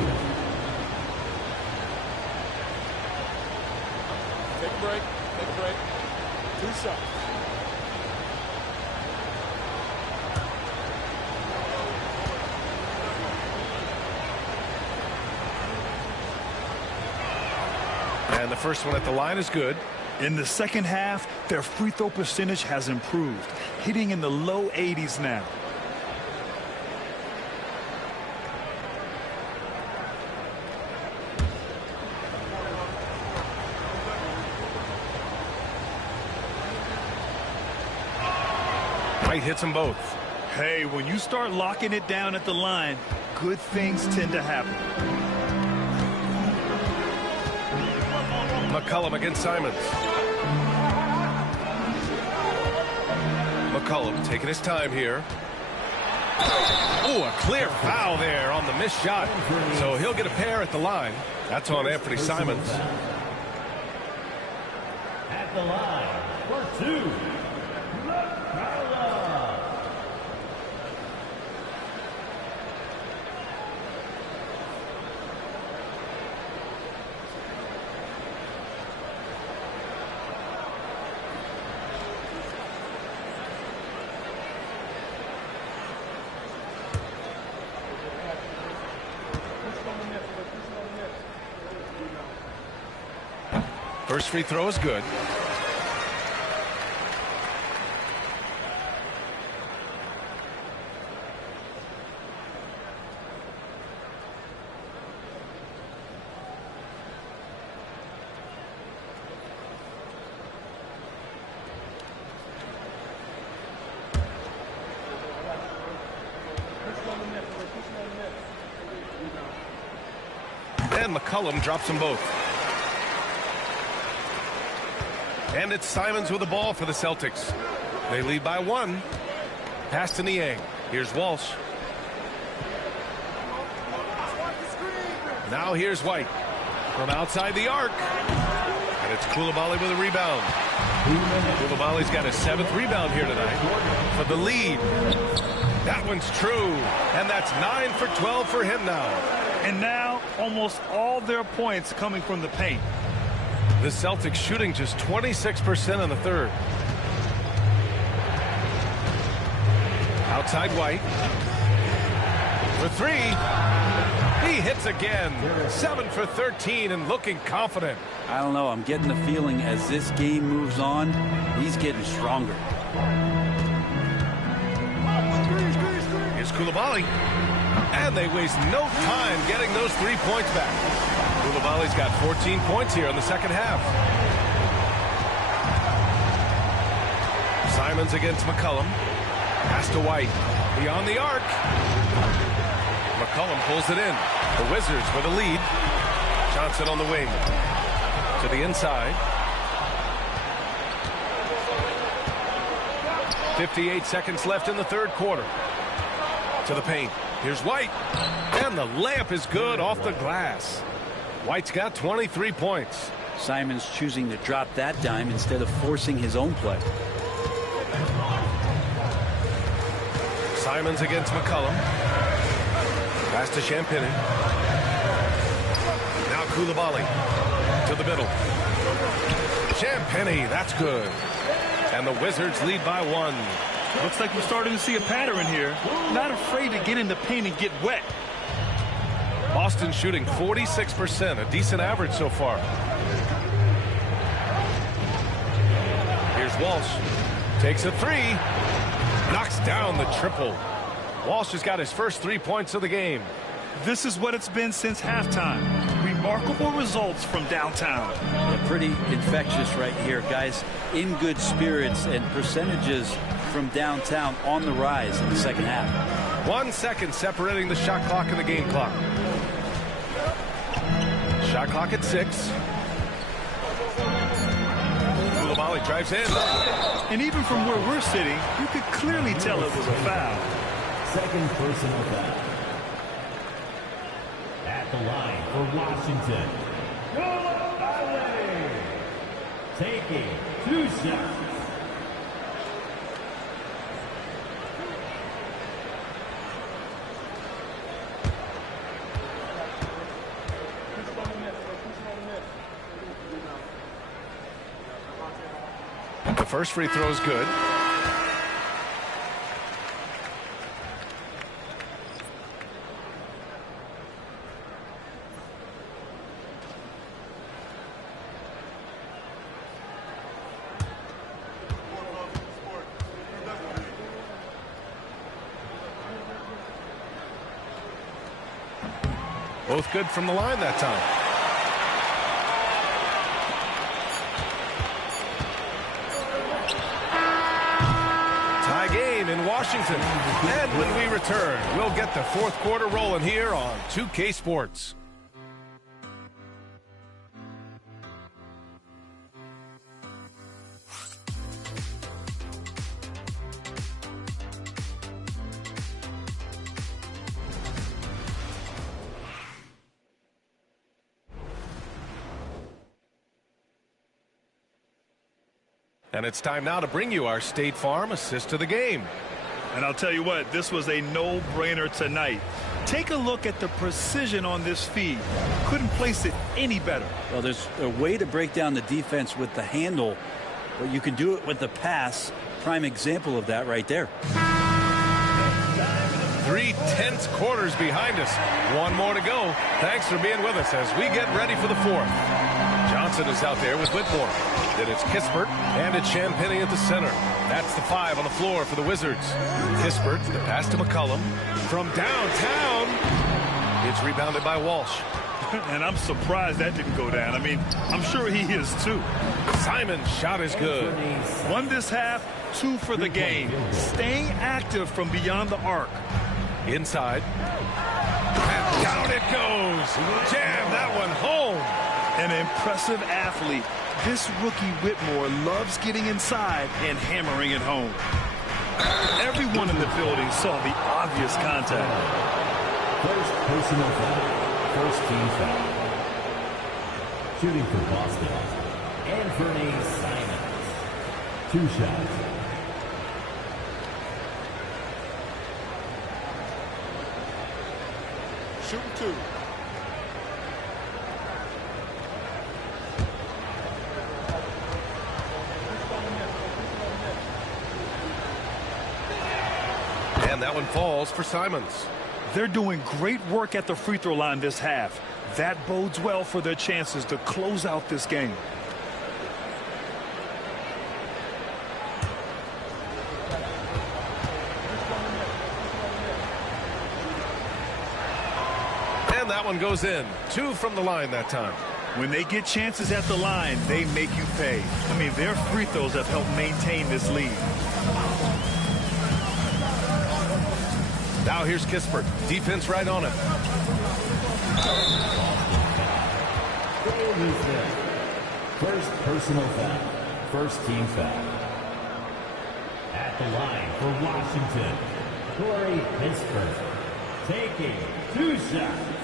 Take a break. Take a break. 2 shots. And the first one at the line is good. In the second half, their free throw percentage has improved, hitting in the low 80s now. White hits them both. Hey, when you start locking it down at the line, good things tend to happen. McCollum against Simons. McCollum taking his time here. Oh, a clear foul there on the missed shot. So he'll get a pair at the line. That's on Anthony Simons. At the line for 2. First free throw is good. And McCollum drops them both. And it's Simons with the ball for the Celtics. They lead by 1. Pass to Niang. Here's Walsh. Now here's White from outside the arc. And it's Coulibaly with a rebound. Coulibaly's got his 7th rebound here tonight for the lead. That one's true. And that's 9 for 12 for him now. And now almost all their points coming from the paint. The Celtics shooting just 26% in the third. Outside White. For three. He hits again. 7 for 13 and looking confident. I don't know. I'm getting the feeling as this game moves on, he's getting stronger. Here's Koulibaly. And they waste no time getting those 3 points back. Koulibaly's got 14 points here in the second half. Simons against McCollum. Pass to White. Beyond the arc. McCollum pulls it in. The Wizards with a lead. Johnson on the wing. To the inside. 58 seconds left in the third quarter. To the paint. Here's White. And the layup is good off the glass. White's got 23 points. Simons choosing to drop that dime instead of forcing his own play. Simons against McCollum. Pass to Champagny. Now Koulibaly to the middle. Champagny, that's good. And the Wizards lead by 1. Looks like we're starting to see a pattern here. Not afraid to get in the paint and get wet. Boston shooting 46%, a decent average so far. Here's Walsh. Takes a 3. Knocks down the triple. Walsh has got his first 3 points of the game. This is what it's been since halftime. Remarkable results from downtown. Yeah, pretty infectious right here, guys. In good spirits and percentages from downtown on the rise in the second half. 1 second separating the shot clock and the game clock. Shot clock at 6. Koulibaly drives in. And even from where we're sitting, you could clearly tell it was a foul. Second personal foul. At the line for Washington, Koulibaly taking 2 shots. The first free throw is good. Both good from the line that time. Tie game in Washington. And when we return, we'll get the fourth quarter rolling here on 2K Sports. And it's time now to bring you our State Farm assist to the game. And I'll tell you what, this was a no-brainer tonight. Take a look at the precision on this feed. Couldn't place it any better. Well, there's a way to break down the defense with the handle, but you can do it with the pass. Prime example of that right there. 3 tense quarters behind us. 1 more to go. Thanks for being with us as we get ready for the fourth. Johnson is out there with Whitmore. Then it's Kispert, and it's Champagny at the center. That's the 5 on the floor for the Wizards. Kispert, the pass to McCollum. From downtown, it's rebounded by Walsh. And I'm surprised that didn't go down. I mean, I'm sure he is too. Simon's shot is good. 1 this half, 2 for the game. Staying active from beyond the arc. Inside. And down it goes. Jam that one home. An impressive athlete. This rookie Whitmore loves getting inside and hammering it home. Everyone in the building saw the obvious contact. First personal foul. First team foul. Shooting for Boston, Anthony Simons. 2 shots. Shoot 2. that one falls for Simons. They're doing great work at the free throw line this half. That bodes well for their chances to close out this game. And that one goes in. 2 from the line that time. When they get chances at the line, they make you pay. I mean, their free throws have helped maintain this lead. Now here's Kispert. Defense right on it. First personal foul. First team foul. At the line for Washington, Corey Kispert, taking 2 shots.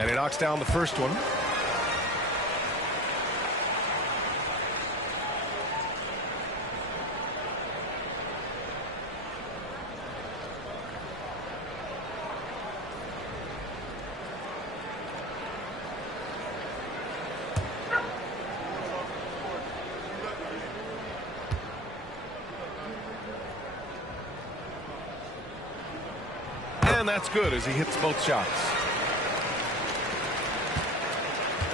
And he knocks down the first one. And that's good as he hits both shots.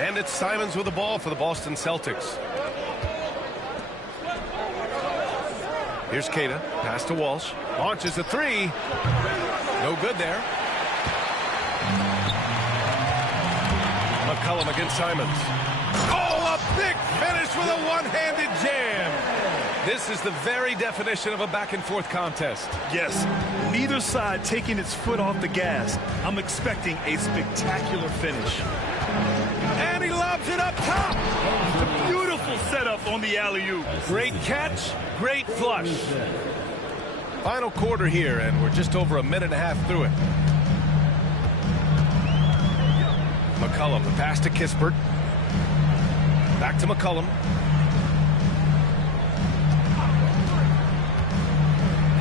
And it's Simons with the ball for the Boston Celtics. Here's Keita. Pass to Walsh. Launches a 3. No good there. McCollum against Simons. Oh, a big finish with a one-handed jam. This is the very definition of a back-and-forth contest. Yes, neither side taking its foot off the gas. I'm expecting a spectacular finish. And he lobs it up top. A beautiful setup on the alley-oop. Great catch, great flush. Final quarter here, and we're just over a minute and a half through it. McCollum, the pass to Kispert. Back to McCollum.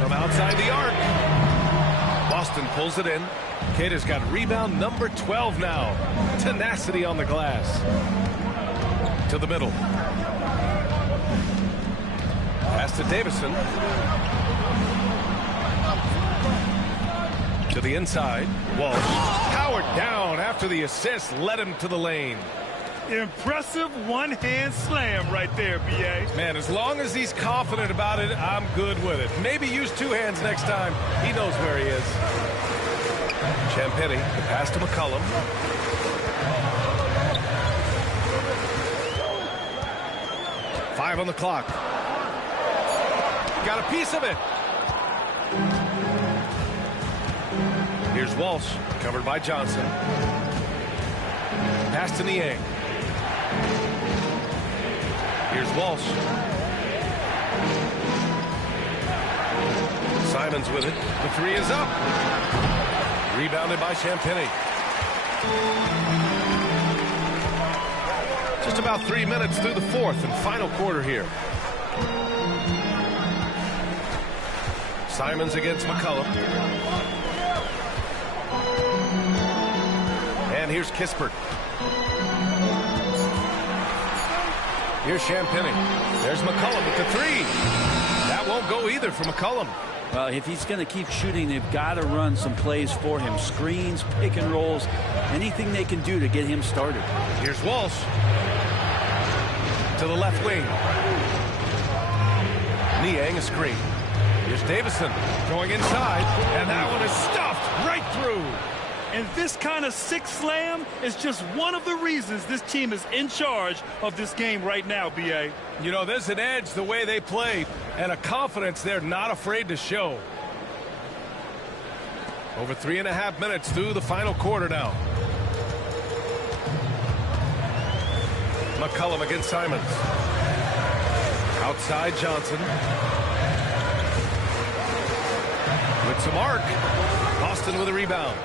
From outside the arc. Boston pulls it in. Keita's got rebound number 12 now. Tenacity on the glass. To the middle. Pass to Davison. To the inside. Walsh. Powered down after the assist led him to the lane. Impressive one-hand slam right there, B.A. Man, as long as he's confident about it, I'm good with it. Maybe use 2 hands next time. He knows where he is. Champagny, the pass to McCollum. Five on the clock. Got a piece of it. Here's Walsh, covered by Johnson. Pass to Niang. Here's Walsh. Simons with it. The 3 is up. Rebounded by Champagny. Just about 3 minutes through the fourth and final quarter here. Simons against McCollum. And here's Kispert. Here's Champagny. There's McCollum with the 3. That won't go either for McCollum. Well, if he's going to keep shooting, they've got to run some plays for him. Screens, pick and rolls, anything they can do to get him started. Here's Walsh. To the left wing. Niang a screen. Here's Davison going inside, and that one is stuffed right through. And this kind of sick slam is just one of the reasons this team is in charge of this game right now, B.A. You know, there's an edge the way they play and a confidence they're not afraid to show. Over 3.5 minutes through the final quarter now. McCollum against Simons. Outside Johnson. With some arc. Boston with a rebound.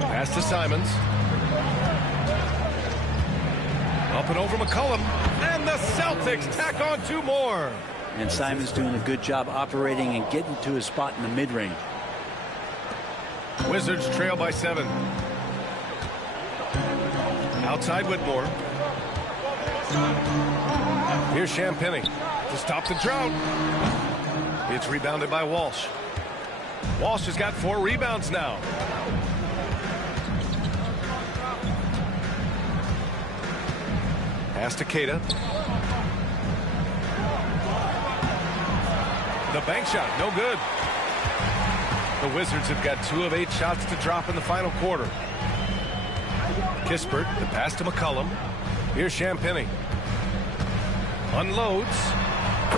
Pass to Simons. Up and over McCollum. And the Celtics tack on 2 more. And Simon's doing a good job operating and getting to his spot in the mid-range. Wizards trail by 7. Outside Whitmore. Here's Champagny to stop the drought. It's rebounded by Walsh. Walsh has got 4 rebounds now. Pass to Keita. The bank shot, no good. The Wizards have got 2 of 8 shots to drop in the final quarter. Kispert, the pass to McCollum. Here's Champagny. Unloads.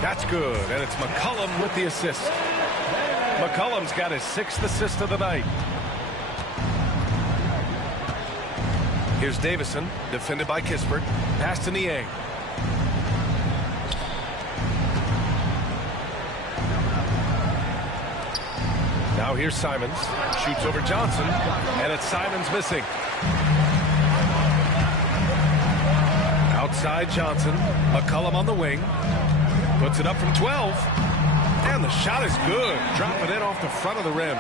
That's good, and it's McCollum with the assist. McCollum's got his 6th assist of the night. Here's Davison, defended by Kispert. Pass to Niang. Now here's Simons. Shoots over Johnson, and it's Simons missing. Outside Johnson. McCollum on the wing. Puts it up from 12. And the shot is good. Dropping it off the front of the rim.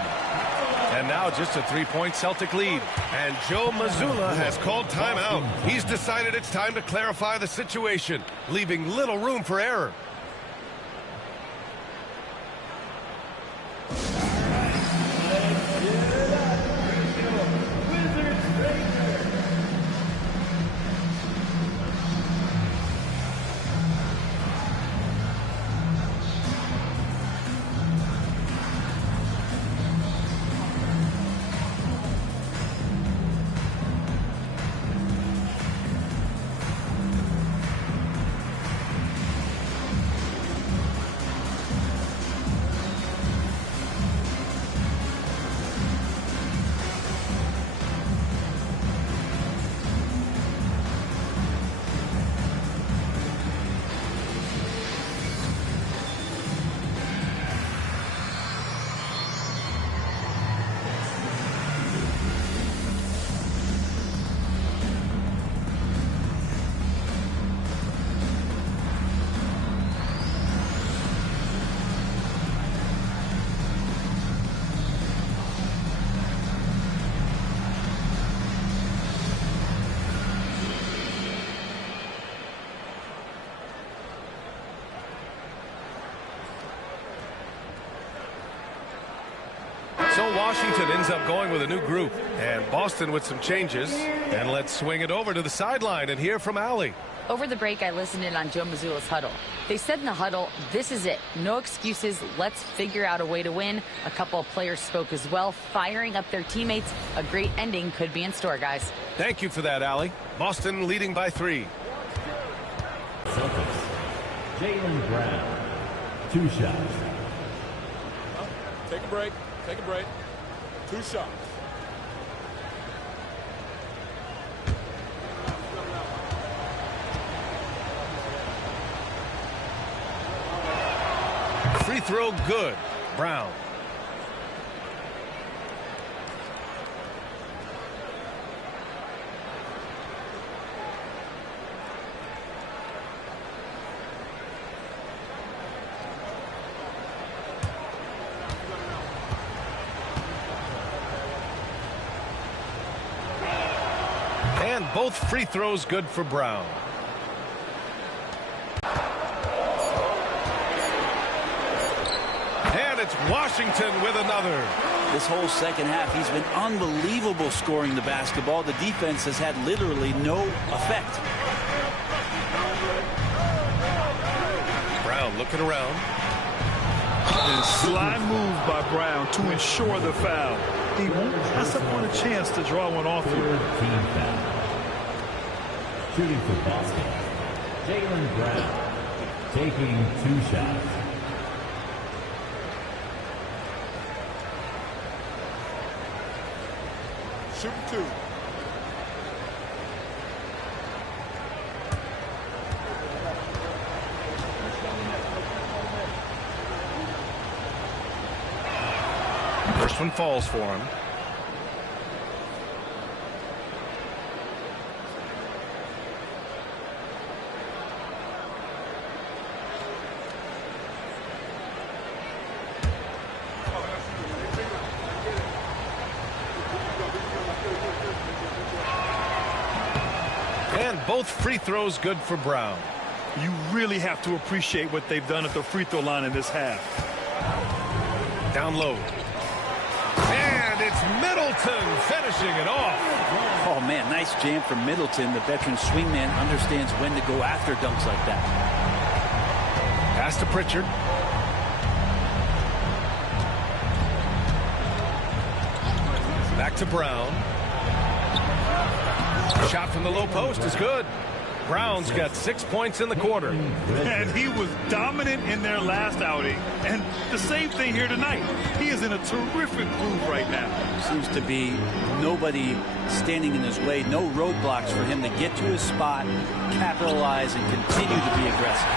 And now just a 3-point Celtic lead. And Joe Mazzulla has called timeout. He's decided it's time to clarify the situation, leaving little room for error. So Washington ends up going with a new group, and Boston with some changes. And let's swing it over to the sideline and hear from Allie. Over the break, I listened in on Joe Mazzulla's huddle. They said in the huddle, this is it. No excuses. Let's figure out a way to win. A couple of players spoke as well, firing up their teammates. A great ending could be in store, guys. Thank you for that, Allie. Boston leading by 3. Celtics. Jaylen Brown. 2 shots. Take a break. Take a break. 2 shots. Free throw good. Brown. And both free throws good for Brown. And it's Washington with another. This whole second half, he's been unbelievable scoring the basketball. The defense has had literally no effect. Brown looking around. And sly move by Brown to ensure the foul. He won't pass up on a chance to draw one off here. Team foul. Shooting for Boston. Jaylen Brown. Taking 2 shots. Shoot 2. First one falls for him. Both free throws good for Brown. You really have to appreciate what they've done at the free throw line in this half. Down low. And it's Middleton finishing it off. Oh, man, nice jam from Middleton. The veteran swingman understands when to go after dunks like that. Pass to Pritchard. Back to Brown. Shot from the low post is good. Brown's got 6 points in the quarter. And he was dominant in their last outing. And the same thing here tonight. He is in a terrific groove right now. Seems to be nobody standing in his way. No roadblocks for him to get to his spot, capitalize, and continue to be aggressive.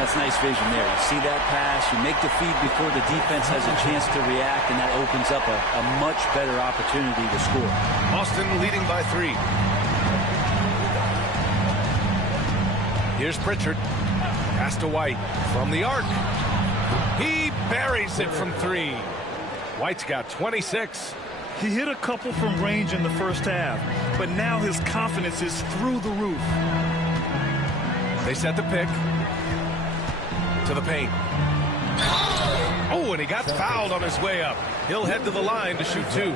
That's nice vision there. You see that pass, you make the feed before the defense has a chance to react, and that opens up a much better opportunity to score. Boston leading by 3. Here's Pritchard. Pass to White from the arc. He buries it from 3. White's got 26. He hit a couple from range in the first half, but now his confidence is through the roof. They set the pick to the paint. Oh, and he got fouled on his way up. He'll head to the line to shoot 2.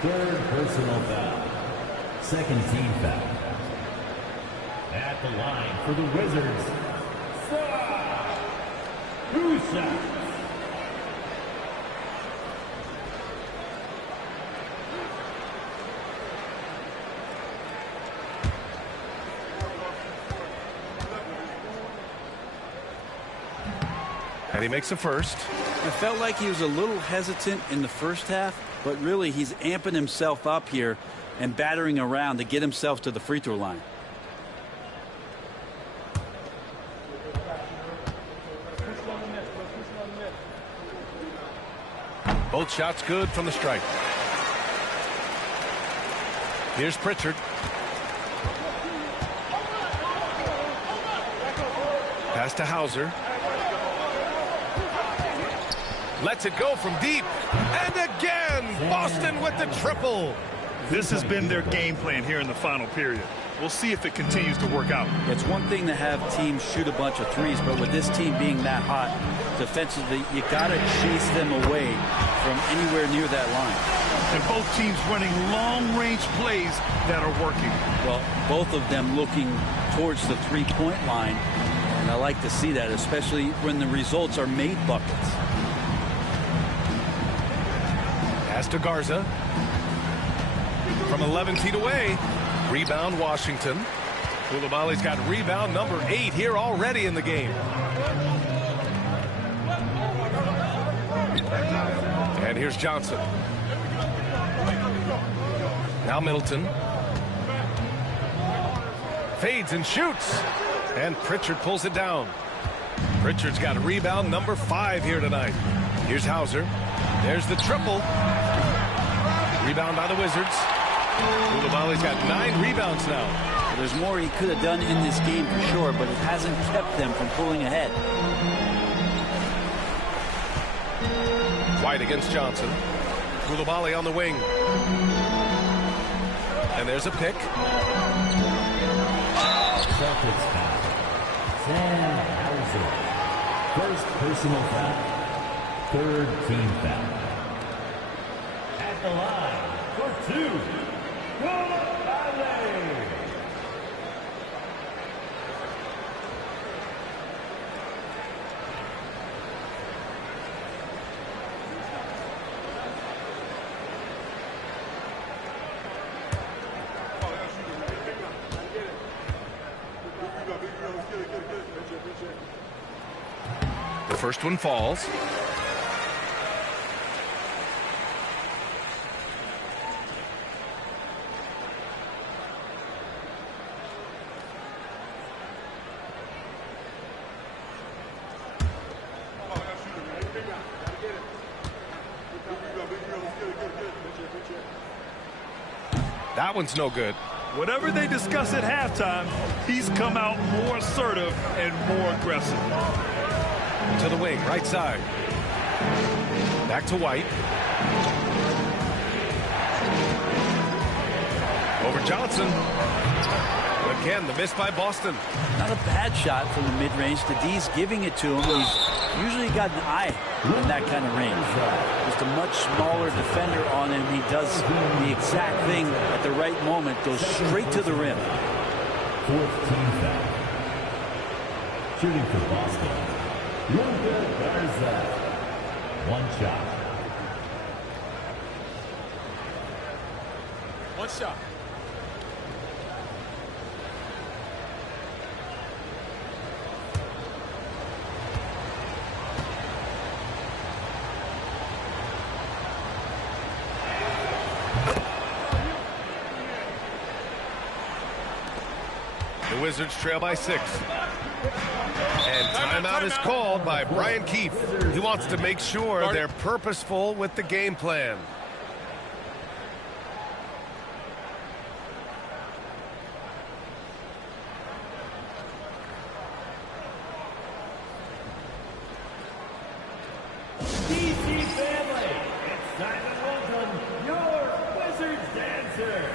Third personal foul. Second team foul. At the line for the Wizards. 2 shots. And he makes a first. I felt like he was a little hesitant in the first half, but really he's amping himself up here and battering around to get himself to the free throw line. Both shots good from the stripe. Here's Pritchard. Pass to Hauser. Lets it go from deep. And again, Boston with the triple. This has been their game plan here in the final period. We'll see if it continues to work out. It's one thing to have teams shoot a bunch of threes, but with this team being that hot defensively, you got to chase them away from anywhere near that line. And both teams running long-range plays that are working. Well, both of them looking towards the three-point line, and I like to see that, especially when the results are made buckets. Pass to Garza. From 11 feet away. Rebound, Washington. Koulibaly's got rebound number 8 here already in the game. And here's Johnson. Now Middleton. Fades and shoots. And Pritchard pulls it down. Pritchard's got rebound number 5 here tonight. Here's Hauser. There's the triple. Rebound by the Wizards. Koulibaly's got 9 rebounds now. Well, there's more he could have done in this game for sure, but it hasn't kept them from pulling ahead. White against Johnson. Koulibaly on the wing. And there's a pick. Celtics foul. Sam Hauser. First personal foul. Third team foul. At the line for 2. Koulibaly. The first one falls. That one's no good. Whatever they discuss at halftime, he's come out more assertive and more aggressive. To the wing, right side. Back to White. Over Johnson. Again, the miss by Boston. Not a bad shot from the mid-range. The D's giving it to him. He's usually got an eye in that kind of range. Just a much smaller defender on him. He does the exact thing at the right moment. Goes straight to the rim. 4th team foul. Shooting for Boston, Luka Garza. 1 shot. One shot. The Wizards trail by 6. And timeout is called by Brian Keefe. He wants to make sure they're purposeful with the game plan. DC family, it's time to welcome your Wizards dancer.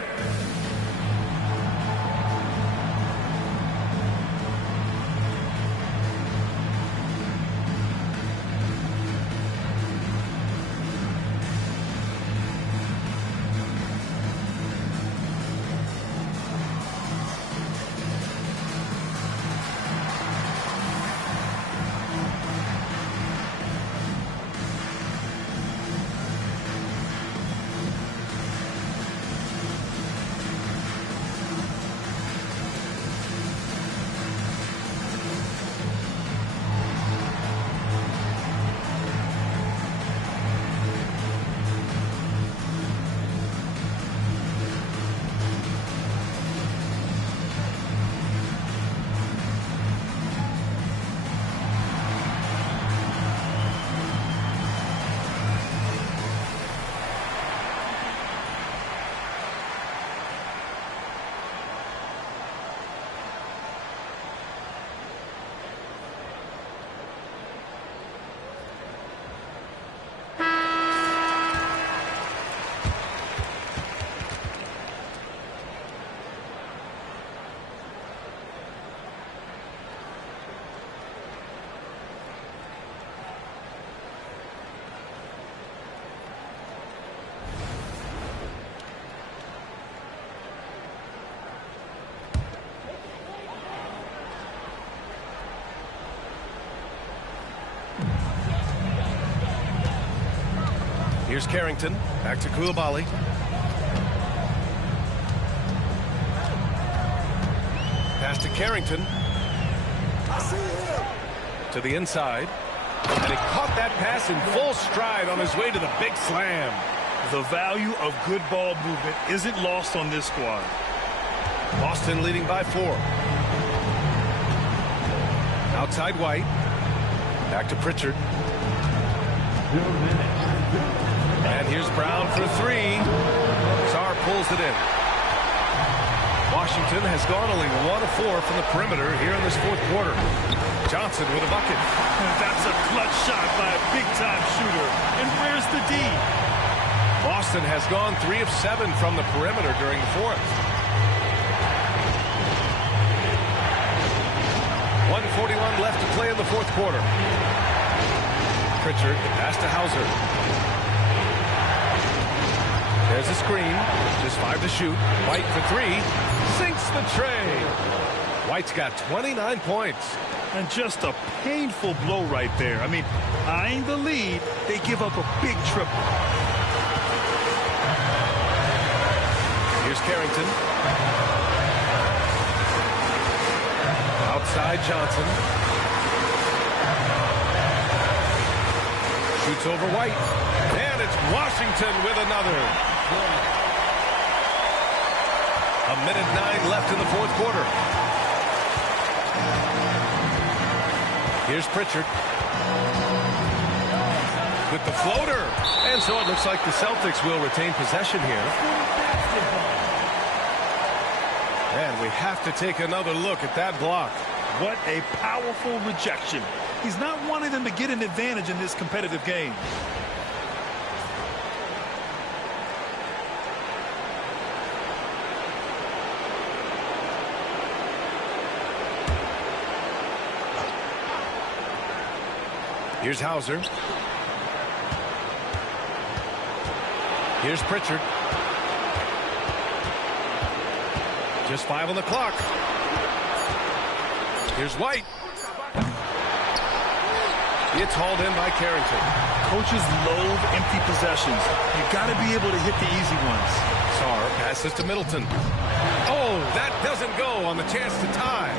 Here's Carrington. Back to Koulibaly. Pass to Carrington. To the inside. And he caught that pass in full stride on his way to the big slam. The value of good ball movement isn't lost on this squad. Boston leading by 4. Outside White. Back to Pritchard. 2 minutes. And here's Brown for 3. Sarr pulls it in. Washington has gone only 1 of 4 from the perimeter here in this 4th quarter. Johnson with a bucket. That's a clutch shot by a big-time shooter. And where's the D? Boston has gone 3 of 7 from the perimeter during the 4th. 1:41 left to play in the 4th quarter. Pritchard, the pass to Hauser. There's a screen. Just 5 to shoot. White for 3. Sinks the tray. White's got 29 points. And just a painful blow right there. I mean, eyeing the lead, they give up a big triple. Here's Carrington. Outside Johnson. Shoots over White. And it's Washington with another. 1:09 left in the 4th quarter. Here's Pritchard. With the floater. And so it looks like the Celtics will retain possession here. And we have to take another look at that block. What a powerful rejection. He's not wanting them to get an advantage in this competitive game. Here's Hauser. Here's Pritchard. Just 5 on the clock. Here's White. It's hauled in by Carrington. Coaches loathe empty possessions. You got to be able to hit the easy ones. Sarr passes to Middleton. Oh, that doesn't go on the chance to tie.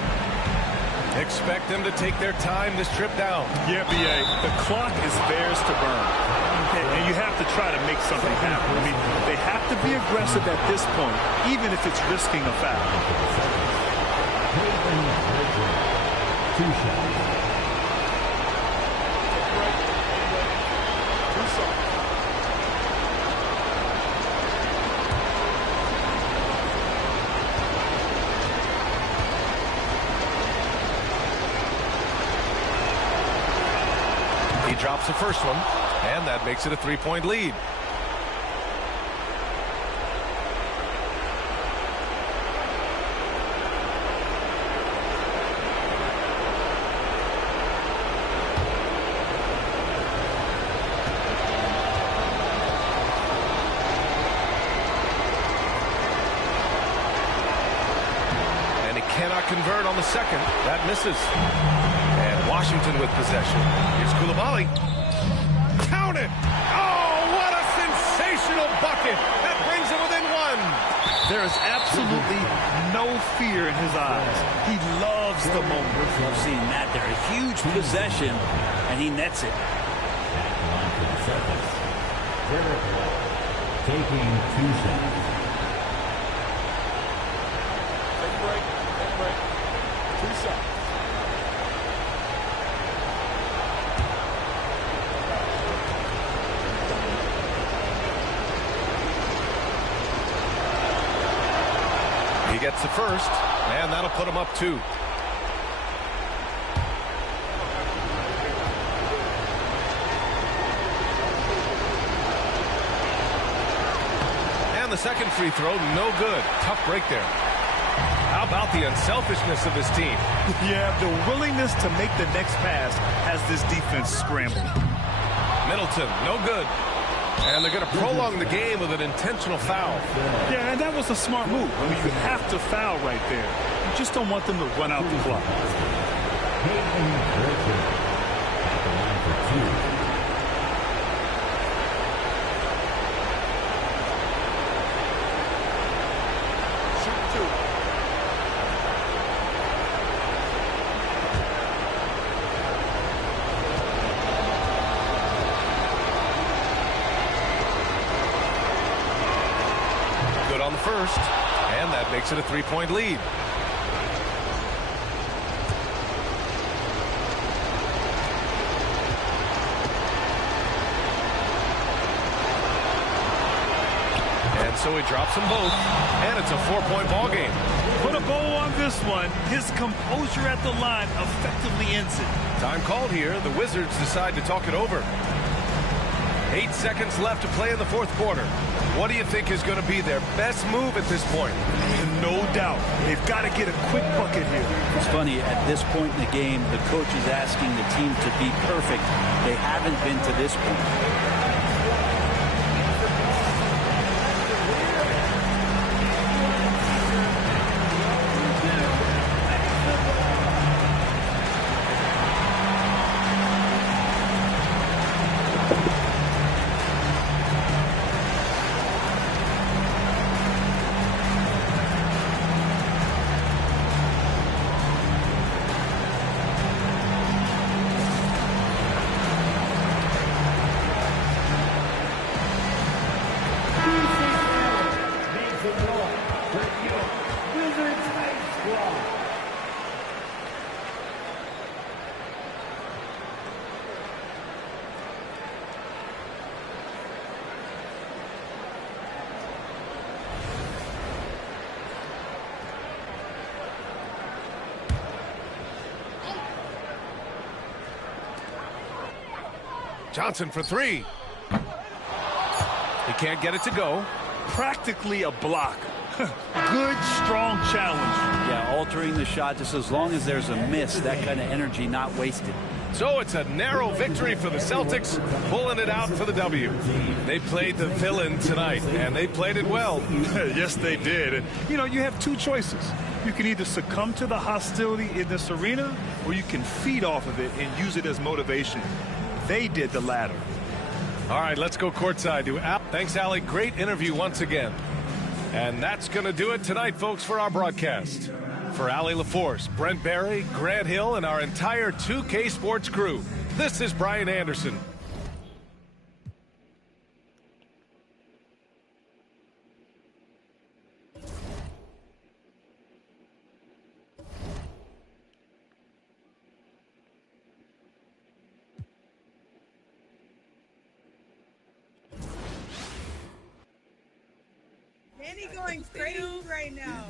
Expect them to take their time this trip down. Yeah, B.A. The clock is theirs to burn. And you have to try to make something happen. I mean, they have to be aggressive at this point, even if it's risking a foul. 2 shots. He drops the first one, and that makes it a 3-point lead. And he cannot convert on the second. That misses. And Washington with possession. Here's Coulibaly. Count it! Oh, what a sensational bucket! That brings him within 1. There is absolutely no fear in his eyes. He loves the moment. Love seeing that there. A huge possession, and he nets it. At the line for the Celtics, Derek White taking 2 shots. Take a break. Take a break. 2 shots. He gets the first, and that'll put him up 2. And the second free throw, no good. Tough break there. How about the unselfishness of this team? Yeah, the willingness to make the next pass has this defense scrambling. Middleton, no good. And they're going to prolong the game with an intentional foul. Yeah, and that was a smart move. I mean, you have to foul right there. You just don't want them to run out the clock. Peyton Pritchard at the line for 2. On the first, and that makes it a 3-point lead. And so he drops them both, and it's a 4-point ball game. Put a bow on this one. His composure at the line effectively ends it. Time called here. The Wizards decide to talk it over. 8 seconds left to play in the 4th quarter. What do you think is going to be their best move at this point? No doubt. They've got to get a quick bucket here. It's funny, at this point in the game, the coach is asking the team to be perfect. They haven't been to this point. Johnson for 3. He can't get it to go. Practically a block. Good, strong challenge. Yeah, altering the shot just as long as there's a miss, that kind of energy not wasted. So it's a narrow victory for the Celtics, pulling it out for the W. They played the villain tonight, and they played it well. Yes, they did. And, you have two choices. You can either succumb to the hostility in this arena, or you can feed off of it and use it as motivation. They did the latter. All right, let's go courtside to Al. Thanks, Allie. Great interview once again. And that's going to do it tonight, folks, for our broadcast. For Allie LaForce, Brent Barry, Grant Hill, and our entire 2K Sports crew, this is Brian Anderson. Manny going crazy right now.